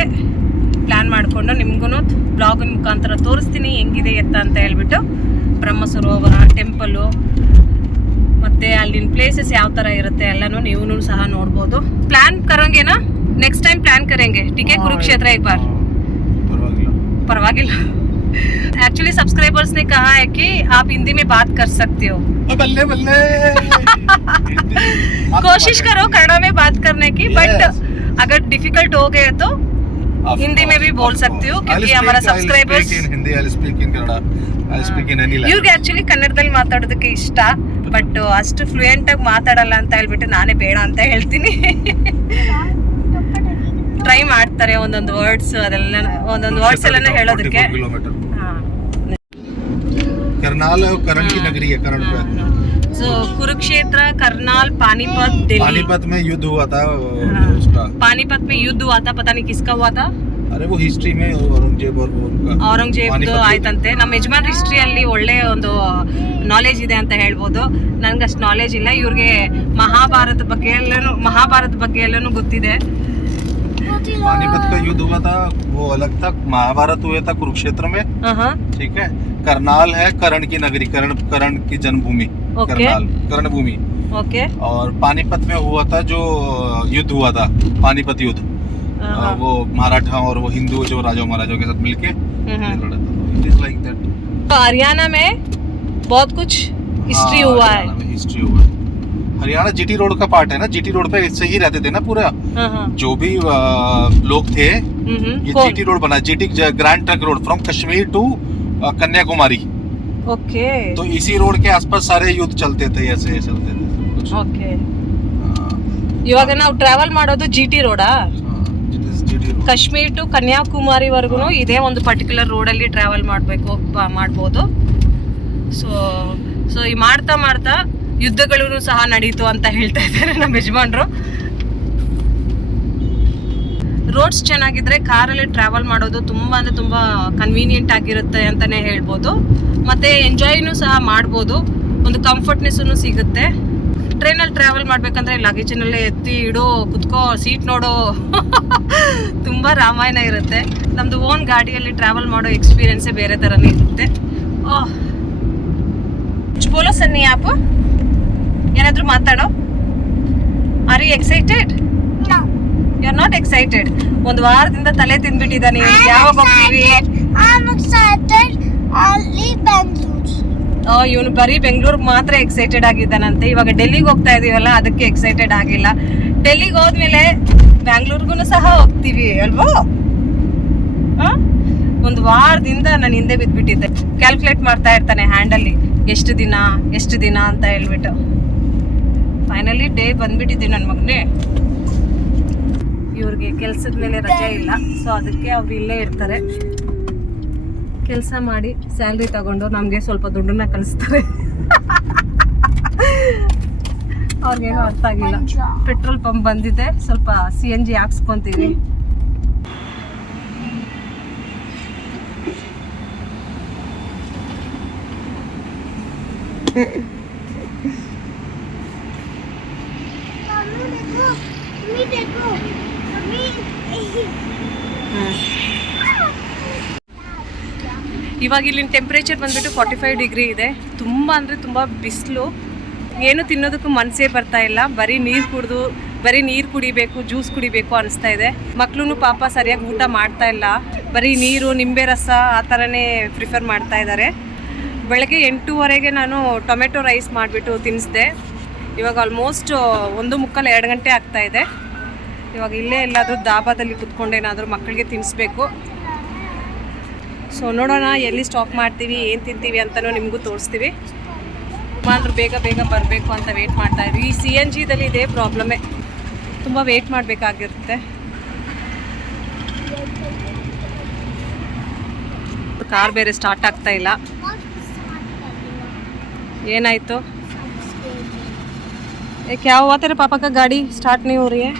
ಪ್ಲ್ಯಾನ್ ಮಾಡಿಕೊಂಡು ನಿಮ್ಗೂ ಬ್ಲಾಗಿನ ಮುಖಾಂತರ ತೋರಿಸ್ತೀನಿ ಹೆಂಗಿದೆ ಅಂತ ಹೇಳ್ಬಿಟ್ಟು. ಬ್ರಹ್ಮ ಸರೋವರ ಟೆಂಪಲ್ಲು ಮತ್ತು ಅಲ್ಲಿನ ಪ್ಲೇಸಸ್ ಯಾವ ಥರ ಇರುತ್ತೆ ಎಲ್ಲನೂ ನೀವು ಸಹ ನೋಡ್ಬೋದು. प्लान करेंगे ना, नेक्स्ट टाइम प्लान करेंगे, ठीक है? कुरुक्षेत्र एक बार परवागिल्ला. एक्चुअली सब्सक्राइबर्स ने कहा है कि आप हिंदी में बात कर सकते हो. बल्ले बल्ले कोशिश करो कन्नड़ा में बात करने की, बट अगर डिफिकल्ट हो गए तो हिंदी में भी बोल सकते हो, क्योंकि हमारा सब्सक्राइबर्स ಇವ್ರಿಗೆ ಆಕ್ಚುಲಿ ಕನ್ನಡದಲ್ಲಿ ಮಾತಾಡೋದಕ್ಕೆ ಇಷ್ಟ, ಬಟ್ ಅಷ್ಟು ಫ್ಲೂಯೆಂಟ್ ಆಗಿ ಮಾತಾಡಲ್ಲ ಅಂತ ಹೇಳ್ಬಿಟ್ಟು ನಾನೇ ಬೇಡ ಅಂತ ಹೇಳ್ತೀನಿ. ಟ್ರೈ ಮಾಡ್ತಾರೆ ಒಂದೊಂದು ವರ್ಡ್ಸ್ ಎಲ್ಲ ಹೇಳೋದಕ್ಕೆ. ಸೊ ಕುರುಕ್ಷೇತ್ರ, ಕರ್ನಾಲ್, पानीपत, दिल्ली. पानीपत में युद्ध हुआ था. पानीपत में युद्ध हुआ था, पता नहीं किसका हुआ था. अरे वो हिस्ट्री में ಔರಂಗಜೇಬ್ದು ಆಯ್ತಂತೆ. ನಮ್ಮ ಯಜಮಾನ್ ಹಿಸ್ಟ್ರಿಯಲ್ಲಿ ಒಳ್ಳೆ ಒಂದು ನಾಲೆಜ್ ಇದೆ ಅಂತ ಹೇಳ್ಬೋದು. ನನ್ಗೆ ಅಷ್ಟು ನಾಲೆಜ್ ಇಲ್ಲ. ಇವ್ರಿಗೆ ಮಹಾಭಾರತ ಬಗ್ಗೆ ಎಲ್ಲನೂ ಗೊತ್ತಿದೆ. पानीपत का युद्ध हुआ था, वो अलग था. महाभारत हुआ था कुरुक्षेत्र में, ठीक है. करनाल है कर्ण की नगरी, कर्ण की जन्मभूमि, करनाल कर्ण भूमि. ओके. और पानीपत में हुआ था जो युद्ध हुआ था, पानीपत युद्ध. वो मराठा और वो हिंदू जो राजा महाराजाओं के साथ मिलके लड़ा था. It is like that. Haryana में बहुत कुछ हिस्ट्री हुआ है. हिस्ट्री हुआ है. हरियाणा जीटी रोड का पार्ट है ना. जीटी रोड पे इससे ही रहते थे ना पूरा. जो भी लोग थे, ये जीटी रोड बना, GT grand trunk road from Kashmir to Kanyakumari. Okay. तो इसी रोड के आसपास सारे युद्ध चलते थे, ऐसे चलते थे. ओके. ಇವಾಗ ನಾವು ಟ್ರಾವೆಲ್ ಮಾಡೋದು ಜಿಟಿ ರೋಡಾ? ಕಾಶ್ಮೀರ್ ಟು ಕನ್ಯಾಕುಮಾರಿ ವರೆಗೂ ಇದೇ ಒಂದು ಪರ್ಟಿಕ್ಯುಲರ್ ರೋಡಲ್ಲಿ ಟ್ರಾವೆಲ್ ಮಾಡ್ಬೋದು. ಸೊ ಈ ಮಾಡ್ತಾ ಯುದ್ಧಗಳು ಸಹ ನಡೀತು ಅಂತ ಹೇಳ್ತಾ ಇದ್ದಾರೆ ನಮ್ಮ ಯಜಮಾನ್ರು. ರೋಡ್ಸ್ ಚೆನ್ನಾಗಿದ್ರೆ ಕಾರಲ್ಲಿ ಟ್ರಾವೆಲ್ ಮಾಡೋದು ತುಂಬ ಅಂದರೆ ತುಂಬ ಕನ್ವೀನಿಯೆಂಟ್ ಆಗಿರುತ್ತೆ ಅಂತಲೇ ಹೇಳ್ಬೋದು. ಮತ್ತು ಎಂಜಾಯ್ನೂ ಸಹ ಮಾಡ್ಬೋದು, ಒಂದು ಕಂಫರ್ಟ್ನೆಸ್ಸೂ ಸಿಗುತ್ತೆ. ಟ್ರೈನಲ್ಲಿ ಟ್ರಾವೆಲ್ ಮಾಡಬೇಕಂದ್ರೆ ಲಗೇಜನಲ್ಲೇ ಎತ್ತಿ ಇಡೋ, ಕುತ್ಕೋ, ಸೀಟ್ ನೋಡೋ ತುಂಬ ರಾಮಾಯಣ ಇರುತ್ತೆ. ನಮ್ಮದು ಓನ್ ಗಾಡಿಯಲ್ಲಿ ಟ್ರಾವೆಲ್ ಮಾಡೋ ಎಕ್ಸ್ಪೀರಿಯನ್ಸೇ ಬೇರೆ ಥರನೇ ಇರುತ್ತೆ. ಬೋಲೋ ಸನ್ನಿ ಆಪ್, ಏನಾದರೂ ಮಾತಾಡೋ. Are you excited? You are not excited. ಒಂದು ವಾರದಿಂದ ತಲೆ ತಿಂದ್ಬಿಟ್ಟಿದ್ದಾನೆ. ಯಾವಾಗ ಹೋಗ್ತೀವಿ? ಇವನು ಬರೀ ಬೆಂಗಳೂರಿಗೆ ಮಾತ್ರ ಎಕ್ಸೈಟೆಡ್ ಆಗಿದ್ದಾನಂತೆ. ಇವಾಗ ಡೆಲ್ಲಿಗೆ ಹೋಗ್ತಾ ಇದೀವಲ್ಲ, ಅದಕ್ಕೆ ಎಕ್ಸೈಟೆಡ್ ಆಗಿಲ್ಲ. ಡೆಲ್ಲಿಗೆ ಹೋದ್ಮೇಲೆ ಬ್ಯಾಂಗ್ಳೂರ್ಗು ಸಹ ಹೋಗ್ತೀವಿ ಅಲ್ವಾ? ಒಂದು ವಾರದಿಂದ ನಾನು ಹಿಂದೆ ಬಿದ್ಬಿಟ್ಟಿದ್ದೆ. ಕ್ಯಾಲ್ಕುಲೇಟ್ ಮಾಡ್ತಾ ಇರ್ತಾನೆ ಹ್ಯಾಂಡಲ್ಲಿ, ಎಷ್ಟು ದಿನ ಅಂತ ಹೇಳ್ಬಿಟ್ಟು. ಫೈನಲಿ ಡೇ ಬಂದ್ಬಿಟ್ಟಿದ್ದೀವಿ ನನ್ನ ಮಗನೇ. ಇವ್ರಿಗೆ ಕೆಲ್ಸದ ಮೇಲೆ ರಜೆ ಇಲ್ಲ, ಸೊ ಅದಕ್ಕೆ ಅವ್ರು ಇಲ್ಲೇ ಇರ್ತಾರೆ. ಕೆಲಸ ಮಾಡಿ ಸ್ಯಾಲ್ರಿ ತಗೊಂಡು ನಮಗೆ ಸ್ವಲ್ಪ ದುಡ್ಡನ್ನ ಕಳಿಸ್ತಾರೆ. ಅವ್ರಿಗೇನೋ ಅರ್ಥ ಆಗಿಲ್ಲ. ಪೆಟ್ರೋಲ್ ಪಂಪ್ ಬಂದಿದೆ, ಸ್ವಲ್ಪ CNG ಹಾಕ್ಸ್ಕೊಂತೀವಿ. मम्मी देखो मम्मी ಇವಾಗ ಇಲ್ಲಿನ ಟೆಂಪ್ರೇಚರ್ ಬಂದ್ಬಿಟ್ಟು 45 ಡಿಗ್ರಿ ಇದೆ. ತುಂಬ ಅಂದರೆ ತುಂಬ ಬಿಸಿಲು. ಏನು ತಿನ್ನೋದಕ್ಕೂ ಮನಸ್ಸೇ ಬರ್ತಾ ಇಲ್ಲ. ಬರೀ ನೀರು ಕುಡಿಬೇಕು, ಜ್ಯೂಸ್ ಕುಡಿಬೇಕು ಅನಿಸ್ತಾ ಇದೆ. ಮಕ್ಕಳು ಪಾಪ ಸರಿಯಾಗಿ ಊಟ ಮಾಡ್ತಾ ಇಲ್ಲ, ಬರೀ ನೀರು, ನಿಂಬೆ ರಸ ಆ ಥರನೇ ಪ್ರಿಫರ್ ಮಾಡ್ತಾ ಇದ್ದಾರೆ. ಬೆಳಗ್ಗೆ 8:15ಗೆ ನಾನು ಟೊಮೆಟೊ ರೈಸ್ ಮಾಡಿಬಿಟ್ಟು ತಿನ್ನಿಸ್ದೆ. ಇವಾಗ ಆಲ್ಮೋಸ್ಟ್ 1:45-2 ಗಂಟೆ ಆಗ್ತಾ ಇದೆ. ಇವಾಗ ಇಲ್ಲೇ ಎಲ್ಲಾದರೂ ದಾಬಾದಲ್ಲಿ ಕುತ್ಕೊಂಡೇನಾದರೂ ಮಕ್ಕಳಿಗೆ ತಿನ್ನಿಸ್ಬೇಕು. ಸೊ ನೋಡೋಣ ಎಲ್ಲಿ ಸ್ಟಾಪ್ ಮಾಡ್ತೀವಿ, ಏನು ತಿಂತೀವಿ ಅಂತಲೂ ನಿಮಗೂ ತೋರಿಸ್ತೀವಿ. ಮಾತ್ರ ಬೇಗ ಬರಬೇಕು ಅಂತ ವೆಯ್ಟ್ ಮಾಡ್ತಾ ಇದ್ವಿ. ಈ CNGದಲ್ಲಿ ಇದೇ ಪ್ರಾಬ್ಲಮ್ಮೇ, ತುಂಬ ವೆಯ್ಟ್ ಮಾಡಬೇಕಾಗಿರುತ್ತೆ. ಕಾರ್ ಬೇರೆ ಸ್ಟಾರ್ಟ್ ಆಗ್ತಾ ಇಲ್ಲ. ಏನಾಯಿತು? क्या हुआ तेरे पापा का गाड़ी स्टार्ट नहीं हो रही है?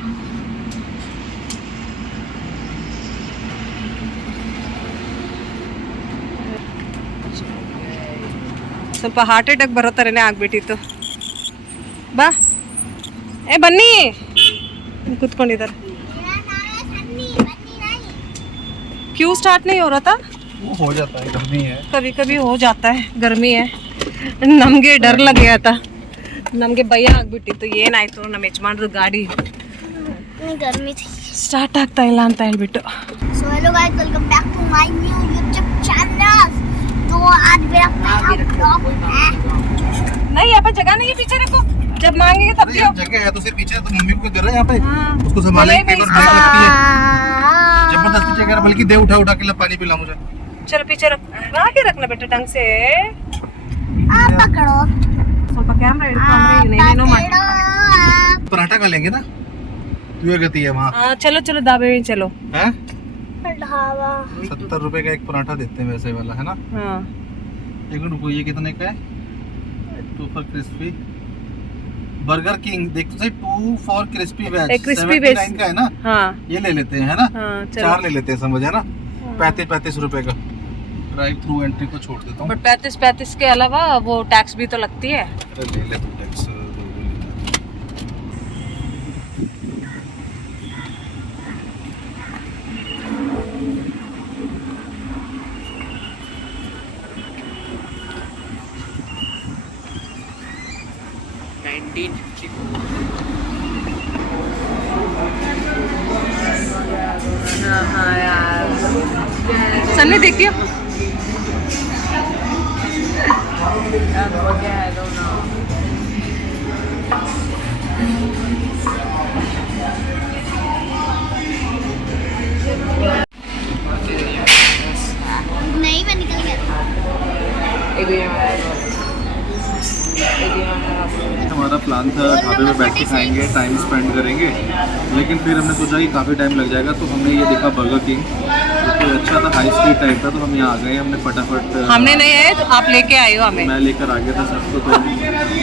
ಸ್ವಲ್ಪ ಹಾರ್ಟ್ ಅಟ್ಯಾಕ್ ಬರೋ ಥರನೇ ಆಗ್ಬಿಟ್ಟಿತ್ತು. ಬಾ ಬನ್ನಿ ಕೂತ್ಕೊಂಡಿದ್ದಾರೆ. क्यों स्टार्ट नहीं हो रहा था? वो हो जाता है, गर्मी है. कभी कभी हो जाता है, गर्मी है. ನಮಗೆ ಡರ್ ಲಗ್ ಗಯಾ ತಾ, ನಮಗೆ ಭಯ ಆಗ್ಬಿಟ್ಟಿತ್ತು. ಏನಾಯ್ತು ನಮ್ಮ ಯಜಮಾನ್ರ ಗಾಡಿ गर्मी थी. ಸ್ಟಾರ್ಟ್ ಆಗ್ತಾ ಇಲ್ಲ ಅಂತ ಹೇಳ್ಬಿಟ್ಟು. So hello guys, welcome back to my new YouTube channel. तो आज मेरा पहला ब्लॉग है. नहीं यहाँ पे जगह नहीं है, पीछे रखो, जब मांगेंगे तब दियो. जगह है तो सिर्फ पीछे, तो मम्मी को दे रहे हैं यहाँ पे. हाँ। उसको संभालने की नहीं, ब्रेक लगती है, जबरदस्ती जगह, बल्कि दे उठा के पानी पिला मुझे. चलो पीछे रख, आगे रखना बेटा ढंग से. आप पकड़ो. ಸ್ವಲ್ಪ ಕ್ಯಾಮ್ರಾ ಹಿಡ್ಕೊಂಡು ಏನೇನೋ ಮಾಡ್ತಾರೆ. पराठा खा लेंगे ना, ये गति है वहाँ. चलो चलो दाबे में चलो. है ढाबा 70 रुपए का एक पराठा देते हैं वैसे वाला, है ना. हाँ एक मिनट, ये कितने का है? 2 for crispy बर्गर किंग. देख तो सही, 2 for crispy वेज, एक crispy 79 का है ना. हाँ ये ले लेते हैं, है ना. हाँ चलो. 4 ले लेते हैं, समझ है ना. 35 रुपए का. ड्राइव थ्रू एंट्री को छोड़ देता हूँ. बट 35 के अलावा वो टैक्स भी तो लगती है. ले ले तू टैक्स. हाँ यार, सन्नी देखियो. नहीं, मैं निकल गया. हमारा प्लान था ढाबे में बैठ के खाएंगे, टाइम स्पेंड करेंगे, लेकिन फिर हमने सोचा कि काफ़ी टाइम लग जाएगा, तो हमने ये देखा बर्गर किंग, तो अच्छा था, हाई स्ट्रीट टाइप था, तो हम यहाँ आ गए. हमने फटाफट, हमने नहीं है तो आप लेके आए हो हमें. मैं लेकर आ गया था सबको, तो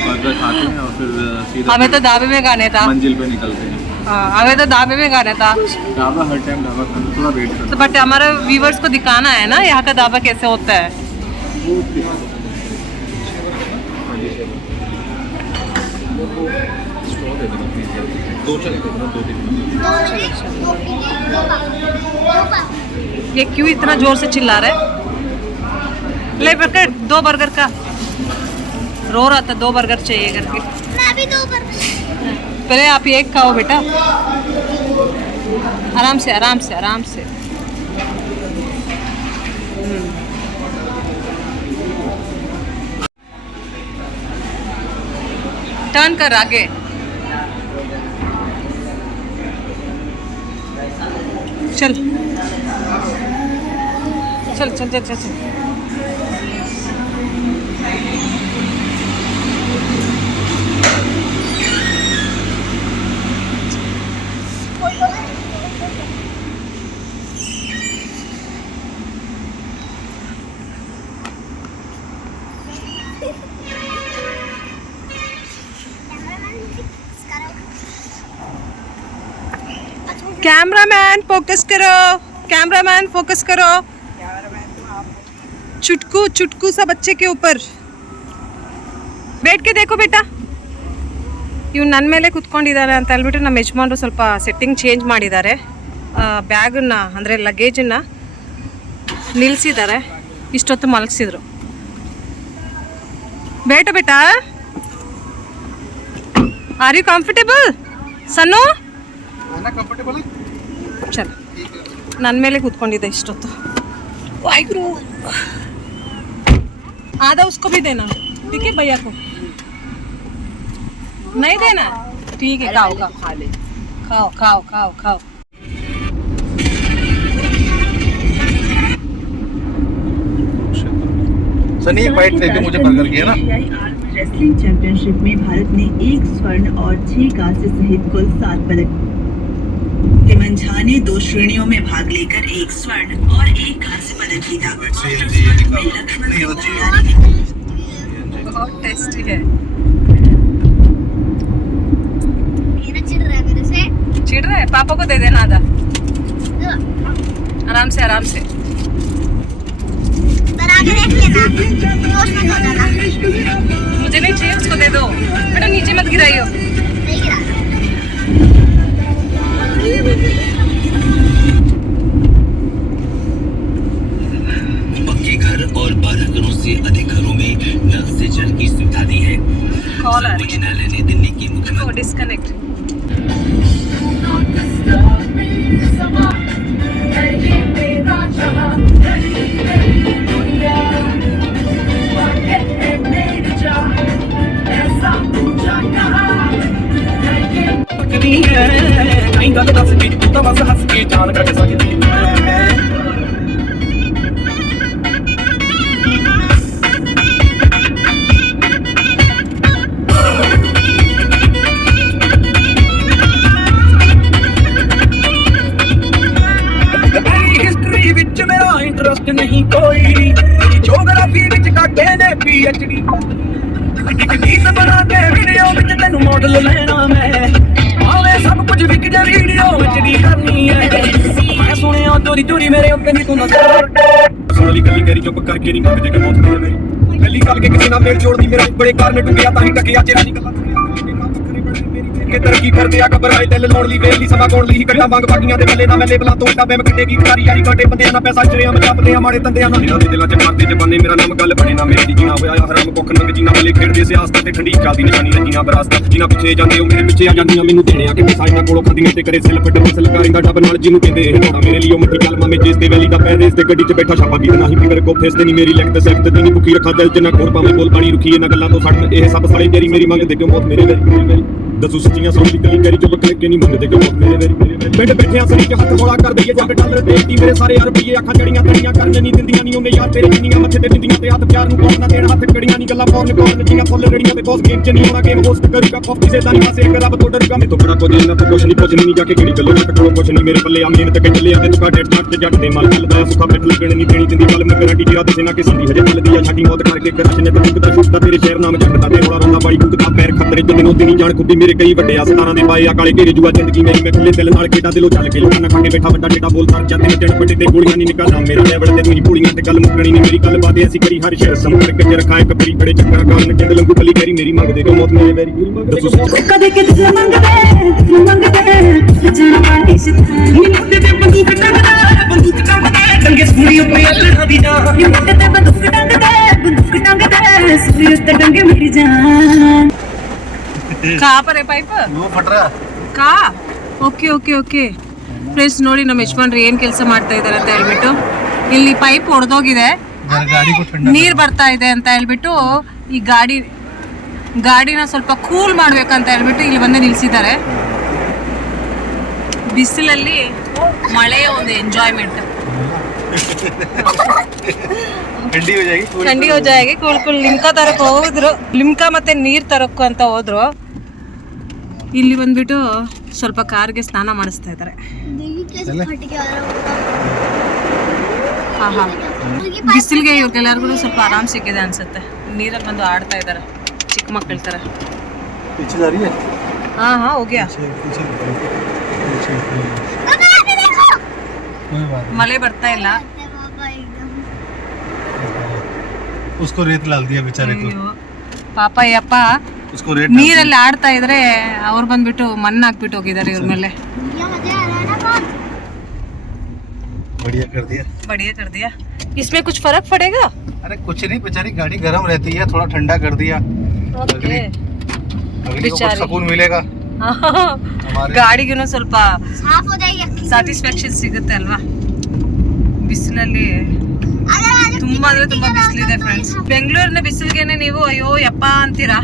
बर्गर खाते हैं और फिर सीधा हमें तो दाबे में गाने था. मंजिल पे निकलते हैं. हाँ हमें तो दाबे में गाने था. ढाबा हर टाइम ढाबा खाते, थोड़ा वेट तो करते. बट हमारे व्यूवर्स को दिखाना है ना यहाँ का दाबा कैसे होता है. दो चले दो दिन. ये क्यों इतना जोर से चिल्ला रहा है? ले बर्गर, 2 बर्गर का रो रहा था, 2 बर्गर चाहिए करके. मैं भी 2 बर्गर. पहले आप एक खाओ बेटा, आराम से आराम से आराम से. टर्न कर आगे. चल चल चल चल चल, चल. कैमरामैन फोकस करो, कैमरामैन फोकस करो। चुटकू चुटकू सा बच्चे के ऊपर बैठ के देखो बेटा। ಇವ್ ನನ್ನ ಮೇಲೆ ಕುತ್ಕೊಂಡಿದ್ದಾರೆ ಅಂತ ಹೇಳ್ಬಿಟ್ಟು ನಮ್ಮ ಯಜಮಾನ್ರು ಸ್ವಲ್ಪ ಸೆಟ್ಟಿಂಗ್ ಚೇಂಜ್ ಮಾಡಿದ್ದಾರೆ. ಬ್ಯಾಗನ್ನ ಅಂದರೆ ಲಗೇಜನ್ನು ನಿಲ್ಲಿಸಿದ್ದಾರೆ. ಇಷ್ಟೊತ್ತು ಮಲಗಿಸಿದ್ರು. ಬೇಟ ಬೇಟ, ಆರ್ ಯು ಕಂಫರ್ಟೇಬಲ್ ಸನ್ನು? ಚಲ, ನನ್ನ ಮೇಲೆ ಕೂತ್ಕೊಂಡಿದ್ದೆ ಇಷ್ಟೊತ್ತು. ವಾಯ್ಗುರು आधा उसको भी देना, ठीक है भैया को? नहीं देना? ठीक है, खाओ खाओ खा ले, खाओ खाओ खाओ खाओ। सनी एक बाइट देके मुझे बर्गर की है ना। रेसलिंग चैंपियनशिप में भारत ने 1 स्वर्ण और 6 कांस्य सहित कुल 7 पदक। तिमन झा ने 2 श्रेणियों में भाग लेकर 1 स्वर्ण और 1 कांस्य पदक जीता। बहुत टेस्टी है। मेरा चिढ़ रहा है मेरे से। चिढ़ रहा है? पापा को दे देना आधा, आराम से आराम से। पर आगे देख लेना, जोश में हो जाना। मुझे नहीं चाहिए, उसको दे दो बेटा, नीचे मत गिराइयो। नहीं गिरा। पक्के घर और 12 करोड़ से अधिक घरों में नल से जल की सुविधा दी है। कॉल आ रही उच्च है, न्यायालय ने दिल्ली की मुख्यमंत्री डिस्कनेक्ट। कहीं गल दस की तो बस हंस के जान कट सकती है। हिस्ट्री विच मेरा इंटरेस्ट नहीं कोई, ज्योग्राफी विच काटे ने पीएचडी। गीत बना के वीडियो विच तेनू मॉडल लेना मैं, आवे सब कुछ विक जा वीडियो विच दी करनी है। मैं सुनिया चोरी चोरी मेरे उत्ते नहीं तू नजर सोली गली करी चुप करके नहीं मंगदे के मौत मेरी गली कल के किसी ना मेल जोड़ दी मेरे बड़े कारण टुकिया ताही टकिया चेहरा निकला के तरक्की कर दिया घबराए दिल लोड़ ली वेली समा कोण ली कट्टा मंग बागियां दे गले ना मैं लेबला तोड़ा मैं कटे की कारी यारी काटे बंदे ना पैसा चरिया मैं चापते आ माड़े तंदे ना मेरा दिल च मारते जबाने मेरा नाम गल बने ना मेरी जीना होया हराम कोख नंग जीना वाले खेड़दे सियासत ते ठंडी चादी निशानी रंजीना बरासत जिना पिछे जांदे ओ मेरे पिछे आ जांदियां मेनू देने आ के साइना कोलों खादियां ते करे सिल फट मसल करेंदा डब नाल जिनू कहंदे होना मेरे लिए मट्टी कलमा में जिस दे वैली दा पैर इस ते गड्डी च बैठा छापा गीत नहीं फिकर को फेस ते नहीं मेरी लिखत सख्त दी नहीं भुखी रखा दिल च ना कोर पावे बोल पानी रुखी ना गल्लां तो सड़ ए सब साले तेरी मेरी मंग दे के मौत मेरे वेरी दसू सच्चियां सोची गली करी चुप करके नहीं मंगदे के मौत मेरे वेरी बैठे बैठे असली के हाथ थोड़ा कर दईए जब डॉलर देती मेरे सारे यार रुपये अखां जड़ियां तड़ियां करने नहीं दिंदियां नहीं ओने यार तेरे जिन्नियां मथे ते बिंदियां ते हाथ प्यार नूं कौन ना देना हाथ कड़ियां नहीं गल्लां कौन जियां फुੱਲ रड़ियां ते बॉस गेम च नहीं होना गेम होस्ट करूगा कॉफ किसे दा नहीं पासे एक रब तो डरूगा मैं तो बड़ा कुछ ना तो कुछ नहीं जाके गिणी चलो ना कटो कुछ नहीं मेरे पल्ले आ मेहनत के चले आते तुका डेट चाट ते जट दे माल चलदा सुखा पिट लगण नहीं देनी दिंदी गल मैं गारंटी जिया दसे ना किसी दी हजे चलदी आ छाटी मौत करके कराश ने ते कुकदा छुटदा तेरे शहर नाम जगदा ते रोड़ा रंदा बाई कुकदा पैर खतरे च दिनों दिन जान खुदी मेरे कई ਵੱਡੇ ਆਸਤਾਰਾਂ ਦੇ ਪਾਏ ਆ ਕਾਲੇ ਘੇਰੇ ਜੂਆ ਜ਼ਿੰਦਗੀ ਮੇਰੀ ਮੈਂ ਖੁੱਲੇ ਦਿਲ ਨਾਲ ਖੇਡਾਂ ਦਿਲੋਂ ਚੱਲ ਕੇ ਲੋਕਾਂ ਨਾਲ ਖਾਣੇ ਬੈਠਾ ਵੱਡਾ ਟੇਡਾ ਬੋਲ ਸਰ ਜਾਂਦੇ ਨੇ ਜਣ ਵੱਡੇ ਤੇ ਗੋਲੀਆਂ ਨਹੀਂ ਨਿਕਲਦਾ ਮੇਰਾ ਲੈਵਲ ਤੇ ਤੂੰ ਪੂੜੀਆਂ ਤੇ ਗੱਲ ਮੁੱਕਣੀ ਨਹੀਂ ਮੇਰੀ ਗੱਲ ਬਾਤ ਐਸੀ ਕਰੀ ਹਰ ਸ਼ਹਿਰ ਸੰਪਰਕ ਕੇ ਰੱਖਾਂ ਇੱਕ ਬੜੀ ਬੜੇ ਚੱਕਰਾਂ ਕਾਰਨ ਜਿੰਦ ਲੰਗੂ ਕਲੀ ਕਰੀ ਮੇਰੀ ਮੰਗਦੇ ਕਿ ਮੌਤ ਮੇਰੇ ਵੈਰੀ ਦੱਸੋ ਕਦੇ ਕਿਤੇ ਮੰਗਦੇ ਜਣਾ ਪਾਣੀ ਸਿੱਧੀ ਮੁੱਢੇ ਤੇ ਬੰਦੂਕ ਟੰਗਦਾ ਟੰਗੇ ਸੂਰੀ ਉੱਤੇ ਅੱਲੜਾ ਦੀ ਜਾਨ ਮੁੱਢੇ ਤੇ ਬੰਦੂਕ ਟੰਗਦਾ ਸੂਰੀ ਉੱਤੇ ਟੰਗੇ ਮੇਰੀ ਜਾਨ। कहाँ पर है पाइप? वो फट रहा ಕಾ ಓಕೆ ಓಕೆ ಓಕೆ ಫ್ರೆಂಡ್ಸ್ ನೋಡಿ ನಮ್ಮ ಯಜಮಾನ್ರು ಏನು ಕೆಲಸ ಮಾಡ್ತಾ ಇದ್ದಾರೆ ಅಂತ ಹೇಳ್ಬಿಟ್ಟು ಇಲ್ಲಿ ಪೈಪ್ ಒಡೆದೋಗಿದೆ, गाड़ी को ठंडा ನೀರು ಬರ್ತಾ ಇದೆ ಅಂತ ಹೇಳ್ಬಿಟ್ಟು ಈ ಗಾಡಿನ ಸ್ವಲ್ಪ ಕೂಲ್ ಮಾಡ್ಬೇಕಂತ ಹೇಳ್ಬಿಟ್ಟು ಇಲ್ಲಿ ಬಂದು ನಿಲ್ಸಿದ್ದಾರೆ. ಬಿಸಿಲಲ್ಲಿ ಮಳೆಯ ಒಂದು ಎಂಜಾಯ್ಮೆಂಟ್. ठंडी हो जाएगी ठंडी हो जाएगी ಕೂಲ್ ಕೂಲ್ ಲಿಮ್ಕಾ ತರಕ್ಕೆ ಹೋದ್ರು, ಲಿಮ್ಕಾ ಮತ್ತೆ ನೀರು ತರಕ್ಕು ಅಂತ ಹೋದ್ರು. ಇಲ್ಲಿ ಬಂದ್ಬಿಟ್ಟು ಸ್ವಲ್ಪ ಕಾರ್ಗೆ ಸ್ನಾನ ಮಾಡಿಸ್ತಾ ಇದ್ದಾರೆ. देखिए कैसे फट के आ रहा ಹಾ ಹಾ ಬಿಸಿಲಿಗೆ ಇವ್ರಿಗೆಲ್ಲರಿಗೂ ಸ್ವಲ್ಪ ಆರಾಮ್ ಸಿಕ್ಕಿದೆ ಅನ್ಸುತ್ತೆ. ನೀರಲ್ಲಿ ಬಂದು ಆಡ್ತಾ ಇದ್ದಾರೆ ಚಿಕ್ಕ ಮಕ್ಕಳ ಥರ. पीछे जा रही है ಹಾ ಹಾ ಹೋಗ್ಯಾ पीछे पापा यहाँ पे देखो कोई बात ಮಳೆ ಬರ್ತಾ ಇಲ್ಲ. पापा एकदम नहीं उसको रेत डाल दिया बेचारे को ಅಯ್ಯೋ, ಪಾಪ ಯಪ್ಪ उसको रेत ನೀರಲ್ಲಿ ಆಡ್ತಾ ಇದ್ರೆ ಅವ್ರು ಬಂದ್ಬಿಟ್ಟು ಮಣ್ಣು ಹಾಕ್ಬಿಟ್ಟು ಹೋಗಿದ್ದಾರೆ ಇವ್ರ ಮೇಲೆ. ये मजा आ रहा है ना बहुत बढ़िया कर दिया बढ़िया कर दिया. इसमें कुछ फर्क पड़ेगा? अरे कुछ नहीं बेचारी गाड़ी गर्म रहती है थोड़ा ठंडा कर दिया ओके. अगली को कुछ बेचारी. सुकून मिलेगा हमारे ಗಾಡಿಗೂ ಸ್ವಲ್ಪ साफ हो जाएगी अक्की। ಸ್ಯಾಟಿಸ್ಫ್ಯಾಕ್ಷನ್ ಸಿಗುತ್ತೆ ಅಲ್ವಾ. ಬಿಸಿಲಲ್ಲಿ अगर आज ತುಂಬಾ ಅಂದ್ರೆ ತುಂಬಾ ಬಿಸಿಲಿದೆ ಫ್ರೆಂಡ್ಸ್. ಬೆಂಗಳೂರಿನ ಬಿಸಿಲಿಗೆನೆ ನೀವು ಅಯ್ಯೋ ಯಪ್ಪ ಅಂತೀರಾ.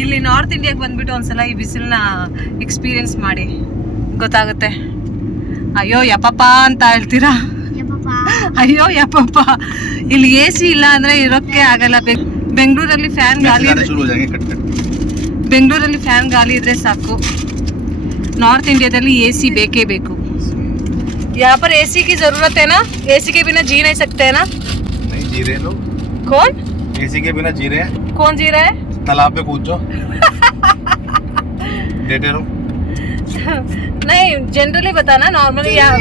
ಇಲ್ಲಿ ನಾರ್ತ್ ಇಂಡಿಯಾಗೆ ಬಂದ್ಬಿಟ್ಟು ಒಂದ್ಸಲ ಈ ಬಿಸಿಲನ್ನ ಎಕ್ಸ್ಪೀರಿಯನ್ಸ್ ಮಾಡಿ ಗೊತ್ತಾಗುತ್ತೆ. ಅಯ್ಯೋ ಯಪ್ಪಪ್ಪ ಅಂತ ಹೇಳ್ತೀರಾ. ये पापा ಅಯ್ಯೋ ಯಪ್ಪಪ್ಪ. ಇಲ್ಲಿ ಎ ಸಿ ಇಲ್ಲ ಅಂದ್ರೆ ಇರೋಕ್ಕೆ ಆಗಲ್ಲ. ಬೆಂಗಳೂರಲ್ಲಿ ಫ್ಯಾನ್ ಗಾಳಿ गाने शुरू हो जाएंगे कट कट ಬೆಂಗಳೂರಲ್ಲಿ ಫ್ಯಾನ್ ಗಾಳಿ ಇದ್ರೆ ಸಾಕು. नार्थ इंडिया ದಲ್ಲಿ ए सी ಬೇಕೇ ಬೇಕು. यहाँ पर एसी की जरूरत है ना? एसी के बिना जी नहीं सकते है ना? नहीं जी रहे लोग कौन एसी के बिना जी रहे हैं कौन जी रहा है? तालाब पे कूद जाओ लेटे रहो नहीं जनरली बताना. नॉर्मली यहाँ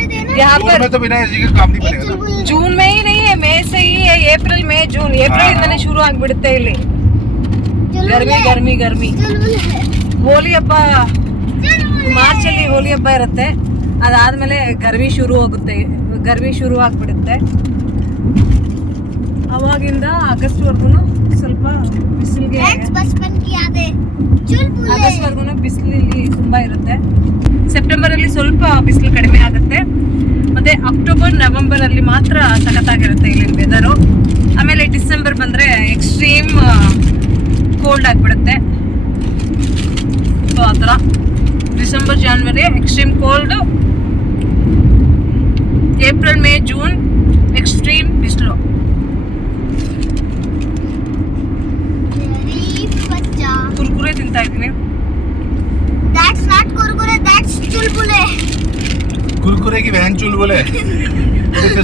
जून पर में तो बिना एसी के काम नहीं ये बनेगा चुलबुल जून में ही नहीं है, मई से ही है. ಏಪ್ರಿಲ್ ಮೇ ಜೂನ್ ಏಪ್ರಿಲ್ ಇಂದನೇ ಶುರು ಆಗ್ಬಿಡುತ್ತೆ ಇಲ್ಲಿ ಗರ್ಮಿ ಗರ್ಮಿ ಗರ್ಮಿ. चुलबुल है ಹೋಲಿ ಹಬ್ಬ चुलबुल ಮಾರ್ಚ್ ಅಲ್ಲಿ ಹೋಲಿ ಹಬ್ಬ ಇರುತ್ತೆ. ಅದಾದ್ಮೇಲೆ ಗರ್ಮಿ ಶುರು ಹೋಗುತ್ತೆ. ಗರ್ಮಿ ಶುರು ಆಗ್ಬಿಡುತ್ತೆ. ಅವಾಗಿಂದ ಆಗಸ್ಟ್ ವರ್ಗು ಸ್ವಲ್ಪ ಬಿಸಿಲಿಗೆ फ्रेंड्स बचपन की यादें चुलबुल ಆಗಸ್ಟ್ ವರ್ಗು ಬಿಸಿಲು ಇಲ್ಲಿ ತುಂಬಾ ಇರುತ್ತೆ. ಸೆಪ್ಟೆಂಬರ್ ಅಲ್ಲಿ ಸ್ವಲ್ಪ ಬಿಸಿಲು ಕಡಿಮೆ ಆಗುತ್ತೆ. ಮತ್ತೆ ಅಕ್ಟೋಬರ್ ನವೆಂಬರ್ ಅಲ್ಲಿ ಮಾತ್ರ ಸಖತ್ತಾಗಿರುತ್ತೆ ಇಲ್ಲಿನ ವೆದರು. ಆಮೇಲೆ ಡಿಸೆಂಬರ್ ಬಂದ್ರೆ ಎಕ್ಸ್ಟ್ರೀಮ್ ಕೋಲ್ಡ್ ಆಗಿಬಿಡುತ್ತೆ. ಸೊ ಆ ಥರ December January extreme cold, April May June extreme ಬಿಸಿಲು. बच्चा ಕುರ್ಕುರೆ ತಿಂತಾ ಇದ್ದೀನಿ. that's not kurkure that's चुलबुले Kurkure की बहन चुलबुले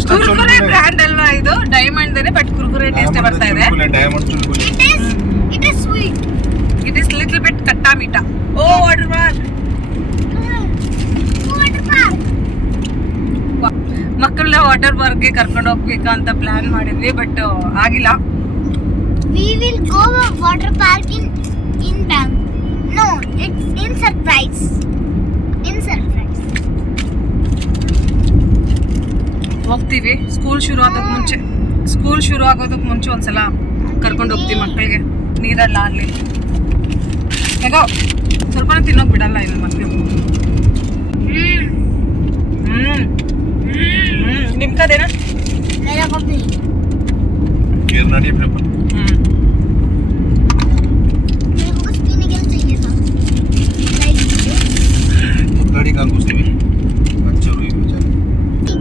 ಕುರ್ಕುರೆ ಬ್ರ್ಯಾಂಡ್ ಅಲ್ವಾ ಇದು, ಡೈಮಂಡ್ ಇದೆ ಬಟ್ ಕುರ್ಕುರೆ ಟೇಸ್ಟ್ ಬರ್ತಾ ಇದೆ. डायमंड चुलबुले it is sweet it is little bit ಕಟ್ಟಾ ಮೀಠಾ. Oh water park. water park ಮಕ್ಕಳನ್ನ ವಾಟರ್ ಪಾರ್ಕ್ಗೆ ಕರ್ಕೊಂಡು ಹೋಗ್ಬೇಕು ಅಂತ ಪ್ಲಾನ್ ಮಾಡಿದ್ವಿ ಬಟ್ ಆಗಿಲ್ಲ. we will go water park in Bang no it's in surprise ಹೋಗ್ತೀವಿ ಸ್ಕೂಲ್ ಶುರು ಆಗೋದಕ್ಕೆ ಮುಂಚೆ ಒಂದ್ಸಲ ಕರ್ಕೊಂಡು ಹೋಗ್ತೀವಿ ಮಕ್ಕಳಿಗೆ ನೀರಲ್ಲ ಅಲ್ಲಿ. ಹೇಗೋ ಸ್ವಲ್ಪ ತಿನ್ನೋಕ್ ಬಿಡಲ್ಲ ಇಲ್ಲಿ ಮಕ್ಕಳು. ನಿಮ್ಕದೇನಾ? मेरा को भी केरला नहीं अपने पर मेरे को कुछ पीने के लिए चाहिए था गाड़ी का घुसती हुई अच्छा हुई बेचारा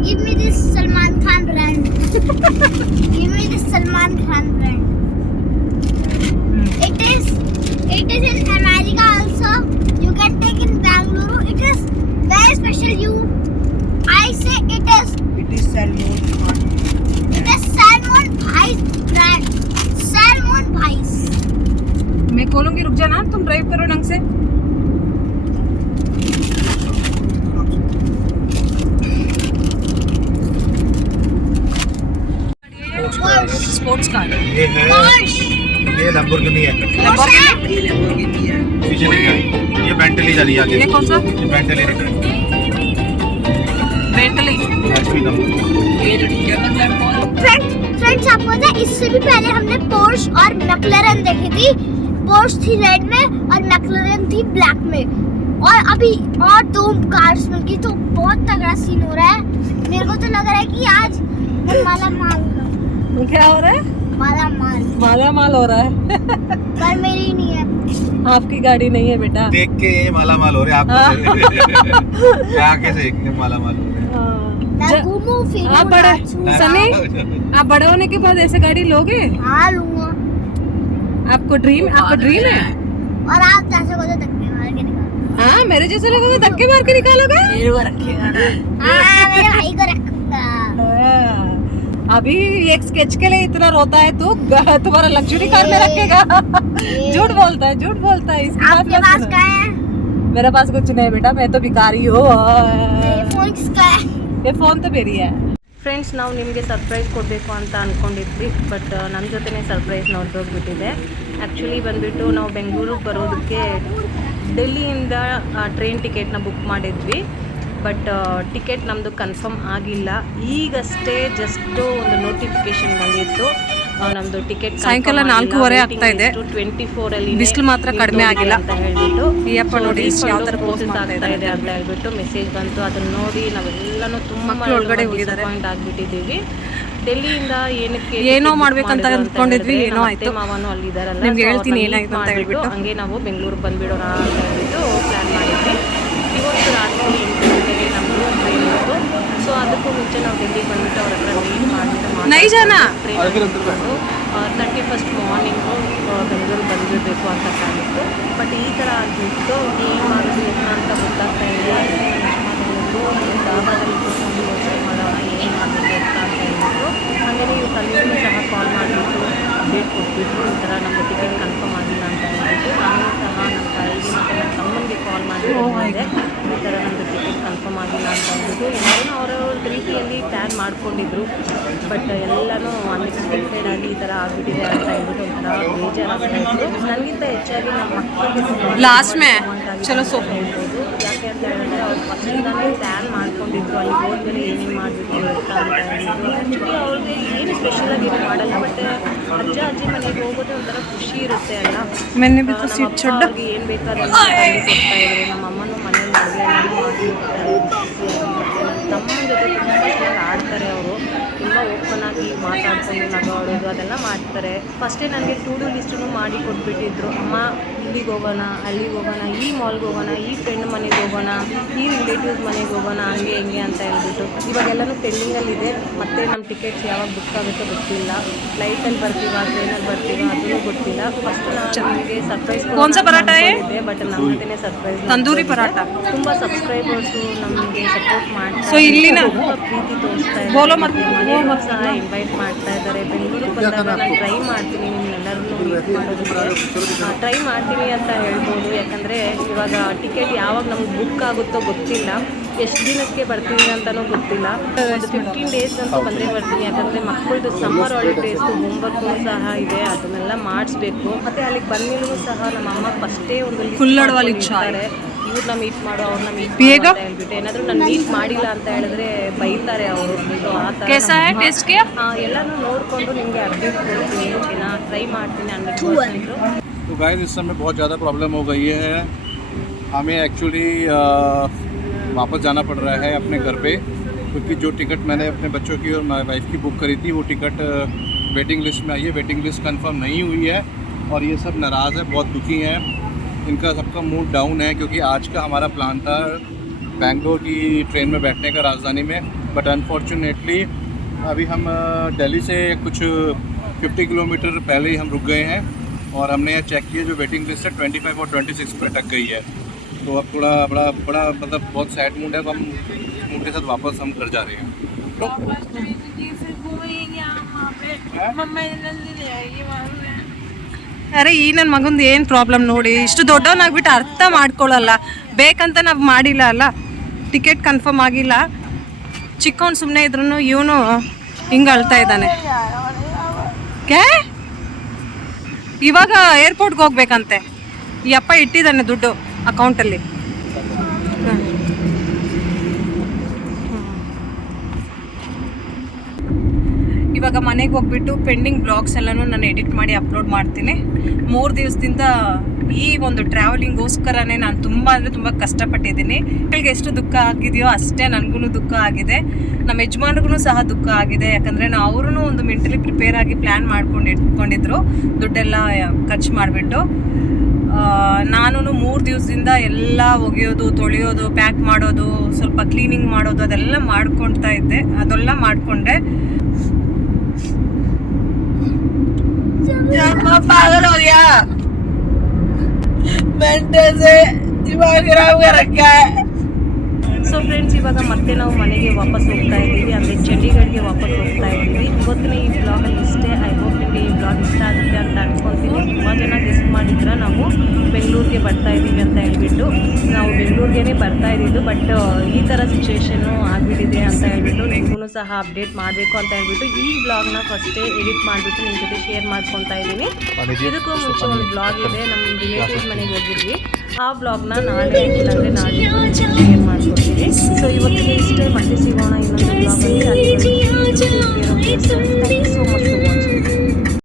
give me this Salman Khan brand give me this Salman Khan brand it is in America also you can take in Bangalore it is very special you I say it is Salmon Bhai's brand Salmon Bhai's मैं खोलूंगी, रुक जाना, तुम drive करो ढंग से. Sports car ये है Porsche ये लैम्बोर्गिनी है पीछे दिख रहा है ये बेंटली जा रही है आगे ये कौन सा? ये बेंटली दिख रहा है बेंटली. एचपी नंबर फ्रेंड्स आपको पता है इससे भी पहले हमने पोर्श और मैक्लेरन देखी थी. पोर्श थी रेड में और मैक्लेरन थी ब्लैक में और अभी और दो कार्स मिलकी तो बहुत तगड़ा सीन हो रहा है. मेरे को तो लग रहा है कि आज मैं माला माल क्या हो रहा है? माला माल माला माल हो रहा है. पर मेरी नहीं है आपकी गाड़ी नहीं है बेटा. देख के ये माला माल हो रहे हैं आप कैसे माला माल हो रहे हैं मैं घूमूं फिरूं आप बड़े नाचूं. सनी आप बड़े होने के बाद ऐसे गाड़ी लोगे? हाँ लूंगा आपका ड्रीम है? और आप जैसे को तो धक्के मार के निकालो. हाँ मेरे जैसे लोगों को धक्के मार के निकालोगे? हाँ मेरे भाई को रखूंगा. हाँ, अभी एक स्केच के लिए इतना रोता है तू तुम्हारा लग्जरी कार में रखेगा. झूठ बोलता है इसकी बात आपके मत पास सुनो. क्या है मेरे पास कुछ नहीं बेटा, मैं तो भिखारी हूँ. ये फोन किसका है? ये फोन तो मेरी है. ಫ್ರೆಂಡ್ಸ್, ನಾವು ನಿಮಗೆ ಸರ್ಪ್ರೈಸ್ ಕೊಡಬೇಕು ಅಂತ ಅಂದ್ಕೊಂಡಿದ್ವಿ, ಬಟ್ ನಮ್ಮ ಜೊತೆನೇ ಸರ್ಪ್ರೈಸ್ ನೋಡ್ದೋಗ್ಬಿಟ್ಟಿದೆ. ಆ್ಯಕ್ಚುಲಿ ಬಂದುಬಿಟ್ಟು ನಾವು ಬೆಂಗಳೂರಿಗೆ ಬರೋದಕ್ಕೆ ಡೆಲ್ಲಿಯಿಂದ ಟ್ರೈನ್ ಟಿಕೆಟ್ನ ಬುಕ್ ಮಾಡಿದ್ವಿ. ಬಟ್ ಟಿಕೆಟ್ ನಮ್ಮದು ಕನ್ಫರ್ಮ್ ಆಗಿಲ್ಲ. ಈಗಷ್ಟೇ ಜಸ್ಟು ಒಂದು ನೋಟಿಫಿಕೇಶನ್ ಬಂದಿತ್ತು, ನಮ್ಮದು ಟಿಕೆಟ್ ಸಾಯಂಕಾಲ 4:15 ಆಗ್ತಾ ಇದೆ. 24 ಬಿಸಿಲು ಮಾತ್ರ ಕಡಿಮೆ ಆಗಿಲ್ಲ ಅಂತ ಹೇಳ್ಬಿಟ್ಟು ಈ ಅಪ್ಪ ನೋಡಿ ಯಾವ ಥರ ಪೋಸ್ಟ್ ಆಗ್ತಾ ಮಾಡ್ತಾ ಇದೆ ಅಂತ ಹೇಳ್ಬಿಟ್ಟು ಮೆಸೇಜ್ ಬಂತು. ಅದನ್ನ ನೋಡಿ ನಾವೆಲ್ಲನೂ ತುಂಬ ಮಕ್ಳು ಒಳಗಡೆ ಹೋಗಿದ್ದಾರೆ. ಡಿಸಪಾಯಿಂಟ್ ಆಗಿಬಿಟ್ಟಿದ್ದೀವಿ. ಡೆಲ್ಲಿಯಿಂದ ಏನಕ್ಕೆ ಏನೋ ಮಾಡ್ಬೇಕಂತ ಅಂದ್ಕೊಂಡಿದ್ವಿ, ಏನೋ ಆಯ್ತು. ಮಾವನು ಅಲ್ಲಿದ್ದಾರಲ್ಲ, ನಿಮ್ಗೆ ಹೇಳ್ತೀನಿ ಏನಾಯ್ತು ಅಂತ ಹೇಳ್ಬಿಟ್ಟು. ಹಂಗೆ ನಾವು ಬೆಂಗಳೂರಿಗೆ ಬಂದ್ಬಿಡೋಣ ಅಂತ ಹೇಳ್ಬಿಟ್ಟು ಪ್ಲ್ಯಾನ್ ಮಾಡಿದ್ವಿ. ಇವತ್ತು ರಾತ್ರಿ 8 ಗಂಟೆಗೆ ನಮ್ಮದು ಟ್ರೈನ್ ಇತ್ತು. ಸೊ ಅದಕ್ಕೂ ಮುಂಚೆ ನಾವು ಡೆಲ್ಲಿಗೆ ಬಂದ್ಬಿಟ್ಟು ಅವ್ರ ಹತ್ರ ಮೀಟ್ ಮಾಡಿಬಿಟ್ಟು ನೈ ಜನ 31st ಮಾರ್ನಿಂಗು ಬೆಂಗಳೂರು ಬಂದಿರಬೇಕು ಅಂತ ಪ್ಲ್ಯಾನ್ ಇತ್ತು. ಬಟ್ ಈ ಥರ ಆಗಿತ್ತು, ಏನು ಮಾಡೋದು ಏನು ಅಂತ ಗೊತ್ತಾಗ್ತಾ ಇಲ್ಲ. ದಾಬಾದಲ್ಲಿ ಕೂತ್ಕೊಂಡು ಯೋಚನೆ ಮಾಡೋಣ ಏನು ಮಾಡಬೇಕು ಅಂತ ಹೇಳ್ಬಿಟ್ಟು. ಹಾಗೆಯೇ ಇವ್ರು ತಂದೆಯೂ ಸಹ ಕಾಲ್ ಮಾಡಿಬಿಟ್ಟು ಅಪ್ಡೇಟ್ ಕೊಟ್ಬಿಟ್ಟು ಈ ಥರ ನಮ್ಮದು ಟಿಕೆಟ್ ಕನ್ಫರ್ಮ್ ಆಗಿಲ್ಲ ಅಂತ ಹೇಳ್ಬಿಟ್ಟು. ನಾನು ಸಹ ನಮ್ಮ ತಾಯಿಗೆ ಮತ್ತು ನನ್ನ ತಮ್ಮನಿಗೆ ಕಾಲ್ ಮಾಡಿದ್ದೆ, ಈ ಥರ ನಮ್ಮದು ಟಿಕೆಟ್ ಕನ್ಫರ್ಮ್ ಆಗಿಲ್ಲ ಅಂತ ಹೇಳ್ಬಿಟ್ಟು. ಎಲ್ಲರೂ ಅವರವ್ರ ರೀತಿಯಲ್ಲಿ ಪ್ಲ್ಯಾನ್ ಮಾಡ್ಕೊಂಡಿದ್ರು. ಬಟ್ ಎಲ್ಲನೂ ಅನ್ಎಕ್ಸ್ಪೆಕ್ಟೆಡ್ ಆಗಿ ಈ ಥರ ಆಗಿಬಿಟ್ಟಿದೆ ಅಂತ ಹೇಳ್ಬಿಟ್ಟು ಒಂಥರ ಬೇಜಾರಾಗ್ತಾಯಿತ್ತು. ನನಗಿಂತ ಹೆಚ್ಚಾಗಿ ನಮ್ಮ ಮಕ್ಕಳಿಗೆ ಲಾಸ್ಟ್ ಮೇ ಚಲೋ ಸೋಪ್ ಹೇಳ್ಬೋದು. ಯಾಕೆ ಅಂತ ಹೇಳಿದ್ರೆ ಅವ್ರು ಫಸ್ಟಿಂದಾನೇ ಪ್ಲ್ಯಾನ್ ಮಾಡ್ಕೊಂಡಿದ್ರು, ಅಲ್ಲಿ ಹೋದ್ಮೇಲೆ ಏನೇನು ಮಾಡಬೇಕು ಅಂತ ಹೇಳ್ಬಿಟ್ಟು. ಆ್ಯಕ್ಚುಲಿ ಅವ್ರಿಗೆ ಏನು ಸ್ಪೆಷಲಾಗಿ ಏನು ಮಾಡಲ್ಲ, ಬಟ್ ಅಜ್ಜ ಅಜ್ಜಿ ಮನೆಗೆ ಹೋಗೋದೇ ಒಂಥರ ಖುಷಿ ಇರುತ್ತೆ ಅಲ್ಲ. ಮೆನ್ನೆ ಬಿತ್ತು ಸೀಟ್ ಚಡ್ಡ ಅವ್ರಿಗೆ ಏನು ಬೇಕಾದ್ರೆ ತಂದು ಕೊಡ್ತಾ ಇದ್ರು. ನಮ್ಮ ಅಮ್ಮನೂ ಮನೇಲಿ ಅಡುಗೆ ಮಾಡಿಕೊಡ್ತಾರೆ. ತಮ್ಮನ ಜೊತೆ ತುಂಬ ಚೆನ್ನಾಗಿ ಆಡ್ತಾರೆ ಅವರು. ತುಂಬ ಓಪನ್ ಆಗಿ ಮಾತಾಡ್ಕೊಂಡು ನಗಾಡೋದು ಅದೆಲ್ಲ ಮಾಡ್ತಾರೆ. ಫಸ್ಟೇ ನನಗೆ ಟು ಡೂ ಲಿಸ್ಟನ್ನು ಮಾಡಿ ಕೊಟ್ಬಿಟ್ಟಿದ್ರು. ಅಮ್ಮ ಇಲ್ಲಿಗೆ ಹೋಗೋಣ, ಅಲ್ಲಿಗೆ ಹೋಗೋಣ, ಈ ಮಾಲ್ಗೆ ಹೋಗೋಣ, ಈ ಫ್ರೆಂಡ್ ಮನೆಗೆ ಹೋಗೋಣ, ಈ ರಿಲೇಟಿವ್ಸ್ ಮನೆಗೆ ಹೋಗೋಣ, ಹಂಗೆ ಹಿಂಗೆ ಅಂತ ಹೇಳ್ಬಿಟ್ಟು. ಇವಾಗೆಲ್ಲನೂ ಪೆಂಡಿಂಗಲ್ಲಿದೆ. ಮತ್ತೆ ನಮ್ಮ ಟಿಕೆಟ್ಸ್ ಯಾವಾಗ ಬುಕ್ ಆಗುತ್ತೋ ಗೊತ್ತಿಲ್ಲ. ಫ್ಲೈಟಲ್ಲಿ ಬರ್ತೀವ, ಟ್ರೈನಲ್ಲಿ ಬರ್ತೀವ, ಅದೂ ಗೊತ್ತಿಲ್ಲ. ಫಸ್ಟ್ ನಾನು ನಿಮಗೆ ಸರ್ಪ್ರೈಸ್ ಇದೆ, ಬಟ್ ನಮ್ಮ ಜೊತೆನೇ ಸರ್ಪ್ರೈಸ್ ತಂದೂರಿ ಪರಾಟ. ತುಂಬ ಸಬ್ಸ್ಕ್ರೈಬರ್ಸು ನಮಗೆ ಸಪೋರ್ಟ್ ಮಾಡ್ತಾರೆ. ಸೊ ಇಲ್ಲಿನ ತುಂಬ ಪ್ರೀತಿ ತೋರಿಸ್ತಾ ಬೋಲೋ ಇದ್ದಾರೆ. ಮತ್ತೆ ಮನೆಯವರು ಸಹ ಇನ್ವೈಟ್ ಮಾಡ್ತಾ ಇದ್ದಾರೆ. ಬೆಂಗಳೂರಿಗೆ ಬಂದಾಗ ನಾನು ಟ್ರೈ ಮಾಡ್ತೀನಿ ನಿಮ್ಮೆಲ್ಲರನ್ನೂ ಮೀಟ್ ಮಾಡೋದಕ್ಕೆ ಟ್ರೈ ಮಾಡ್ತೀನಿ ಅಂತ ಹೇಳ್ಬೋದು. ಯಾಕಂದರೆ ಇವಾಗ ಟಿಕೆಟ್ ಯಾವಾಗ ನಮ್ಗೆ ಬುಕ್ ಆಗುತ್ತೋ ಗೊತ್ತಿಲ್ಲ, ಎಷ್ಟು ದಿನಕ್ಕೆ ಬರ್ತೀನಿ ಅಂತಲೂ ಗೊತ್ತಿಲ್ಲ. ಒಂದು 15 ಡೇಸ್ ಅಂತೂ ಬಂದೇ ಬರ್ತೀನಿ. ಯಾಕಂದರೆ ಮಕ್ಕಳದು ಸಮ್ಮರ್ ಹಾಲಿಡೇಸ್ದು ಹೋಮ್ವರ್ಕು ಸಹ ಇದೆ, ಅದನ್ನೆಲ್ಲ ಮಾಡಿಸ್ಬೇಕು. ಮತ್ತು ಅಲ್ಲಿಗೆ ಬಂದ್ಮೇಲೂ ಸಹ ನಮ್ಮ ಅಮ್ಮ ಫಸ್ಟೇ ಒಂದು ಇರ್ತಾರೆ, ಇವ್ರನ್ನ ಮೀಟ್ ಮಾಡು, ಅವ್ರನ್ನ ಮೀಟ್ ಮಾಡು ಅಂತ ಹೇಳ್ಬಿಟ್ಟು. ಏನಾದರೂ ನಾನು ಮೀಟ್ ಮಾಡಿಲ್ಲ ಅಂತ ಹೇಳಿದ್ರೆ ಬೈತಾರೆ ಅವರು. ಸೊ ಆ ಥರ ಎಲ್ಲನೂ ನೋಡಿಕೊಂಡು ನಿಮಗೆ ಅಪ್ಡೇಟ್ ಕೊಡ್ತೀನಿ, ಓಕೆನಾ? ಟ್ರೈ ಮಾಡ್ತೀನಿ 100%. तो गाइस इस समय बहुत ज़्यादा प्रॉब्लम हो गई है. हमें एक्चुअली वापस जाना पड़ रहा है अपने घर पे, क्योंकि जो टिकट मैंने अपने बच्चों की और माई वाइफ की बुक करी थी वो टिकट वेटिंग लिस्ट में आई है. वेटिंग लिस्ट कंफर्म नहीं हुई है और ये सब नाराज़ है, बहुत दुखी हैं. इनका सबका मूड डाउन है, क्योंकि आज का हमारा प्लान था बेंगलोर की ट्रेन में बैठने का राजधानी में. बट अनफॉर्चुनेटली अभी हम दिल्ली से कुछ 50 किलोमीटर पहले ही हम रुक गए हैं और हमने यह चेक किया, जो वेटिंग लिस्ट है 25 और 26 पर अटक गई है. तो अब थोड़ा बड़ा मतलब बहुत सैड मूड है. तो हम इस मूड के साथ वापस हम घर जा रहे हैं. ಅರೆ ಈ ನನ್ನ ಮಗಂದು ಏನು ಪ್ರಾಬ್ಲಮ್ ನೋಡಿ, ಇಷ್ಟು ದೊಡ್ಡವನಾಗ್ಬಿಟ್ಟು ಅರ್ಥ ಮಾಡ್ಕೊಳ್ಳಲ್ಲ. ಬೇಕಂತ ನಾವು ಮಾಡಿಲ್ಲ ಅಲ್ಲ, ಟಿಕೆಟ್ ಕನ್ಫರ್ಮ್ ಆಗಿಲ್ಲ. ಚಿಕ್ಕವನು ಸುಮ್ಮನೆ ಇದ್ರೂ ಇವನು ಹಿಂಗೆ ಅಳ್ತಾ ಇದ್ದಾನೆ. ಕ್ಯಾ ಇವಾಗ ಏರ್ಪೋರ್ಟ್ಗೆ ಹೋಗ್ಬೇಕಂತೆ. ಈ ಅಪ್ಪ ಇಟ್ಟಿದ್ದಾನೆ ದುಡ್ಡು ಅಕೌಂಟಲ್ಲಿ. ಇವಾಗ ಮನೆಗೆ ಹೋಗ್ಬಿಟ್ಟು ಪೆಂಡಿಂಗ್ ಬ್ಲಾಗ್ಸ್ ಎಲ್ಲನೂ ನಾನು ಎಡಿಟ್ ಮಾಡಿ ಅಪ್ಲೋಡ್ ಮಾಡ್ತೀನಿ. 3 ದಿವಸದಿಂದ ಈ ಒಂದು ಟ್ರಾವೆಲಿಂಗೋಸ್ಕರನೇ ನಾನು ತುಂಬ ಅಂದರೆ ತುಂಬ ಕಷ್ಟಪಟ್ಟಿದ್ದೀನಿ. ಮಕ್ಕಳಿಗೆ ಎಷ್ಟು ದುಃಖ ಆಗಿದೆಯೋ ಅಷ್ಟೇ ನನಗೂ ದುಃಖ ಆಗಿದೆ, ನಮ್ಮ ಯಜಮಾನ್ರಿಗೂ ಸಹ ದುಃಖ ಆಗಿದೆ. ಯಾಕಂದರೆ ಅವರು ಒಂದು ಮೆಂಟಲಿ ಪ್ರಿಪೇರ್ ಆಗಿ ಪ್ಲ್ಯಾನ್ ಮಾಡ್ಕೊಂಡು ಇಟ್ಕೊಂಡಿದ್ರು, ದುಡ್ಡೆಲ್ಲ ಖರ್ಚು ಮಾಡಿಬಿಟ್ಟು. ನಾನು 3 ದಿವಸದಿಂದ ಎಲ್ಲ ಒಗೆಯೋದು, ತೊಳೆಯೋದು, ಪ್ಯಾಕ್ ಮಾಡೋದು, ಸ್ವಲ್ಪ ಕ್ಲೀನಿಂಗ್ ಮಾಡೋದು ಅದೆಲ್ಲ ಮಾಡ್ಕೊಳ್ತಾ ಇದ್ದೆ. ಅದೆಲ್ಲ ಮಾಡಿಕೊಂಡೆ. पागल हो गया, मेंटल से दिमाग खराब कर रखा है. ಸೊ ಫ್ರೆಂಡ್ಸ್, ಇವಾಗ ಮತ್ತೆ ನಾವು ಮನೆಗೆ ವಾಪಸ್ ಹೋಗ್ತಾ ಇದ್ದೀವಿ, ಅಂದರೆ ಚಂಡೀಗಢ್ಗೆ ವಾಪಸ್ ಹೋಗ್ತಾ ಇದ್ದೀವಿ. ಇವತ್ತಿನ ಈ ಬ್ಲಾಗಲ್ಲಿ ಇಷ್ಟೇ. ಐ ಹೋಪ್ ನಿಮಗೆ ಈ ಬ್ಲಾಗ್ ಇಷ್ಟ ಆಗುತ್ತೆ ಅಂತ ಅನ್ಕೊತೀನಿ. ತುಂಬ ಜನ ಗೆಸ್ಟ್ ಮಾಡಿದ್ರೆ ನಾವು ಬೆಂಗಳೂರಿಗೆ ಬರ್ತಾ ಇದ್ದೀವಿ ಅಂತ ಹೇಳ್ಬಿಟ್ಟು ನಾವು ಬೆಂಗಳೂರಿಗೆ ಬರ್ತಾ ಇದ್ದಿದ್ದು. ಬಟ್ ಈ ಥರ ಸಿಚುವೇಶನ್ನು ಆಗಿಬಿಟ್ಟಿದೆ ಅಂತ ಹೇಳ್ಬಿಟ್ಟು ನಿಮಗೂ ಸಹ ಅಪ್ಡೇಟ್ ಮಾಡಬೇಕು ಅಂತ ಹೇಳ್ಬಿಟ್ಟು ಈ ಬ್ಲಾಗ್ನ ಫಸ್ಟೇ ಎಡಿಟ್ ಮಾಡಿಬಿಟ್ಟು ನಿಮ್ಮ ಜೊತೆ ಶೇರ್ ಮಾಡ್ಕೊತಾ ಇದ್ದೀನಿ. ಇದಕ್ಕೂ ಮುಂಚೆ ಒಂದು ಬ್ಲಾಗ್ ಇದೆ, ನಮ್ಮ ರಿಲೇಟಿವ್ಸ್ ಮನೆಗೆ ಹೋಗಿದ್ವಿ. ಆ ಬ್ಲಾಗ್ನ ನಾಳೆ ಇಲ್ಲಾಂದರೆ ನಾಳೆ ಶೇರ್ ಮಾಡ್ಕೊಡ್ತೀನಿ. ಸೊ ಇವತ್ತಿಗೆ ಇಷ್ಟೇ, ಮತ್ತೆ ಸಿಗೋಣ ಇನ್ನೊಂದು ಬ್ಲಾಗಲ್ಲಿ. Thank you so much for watching.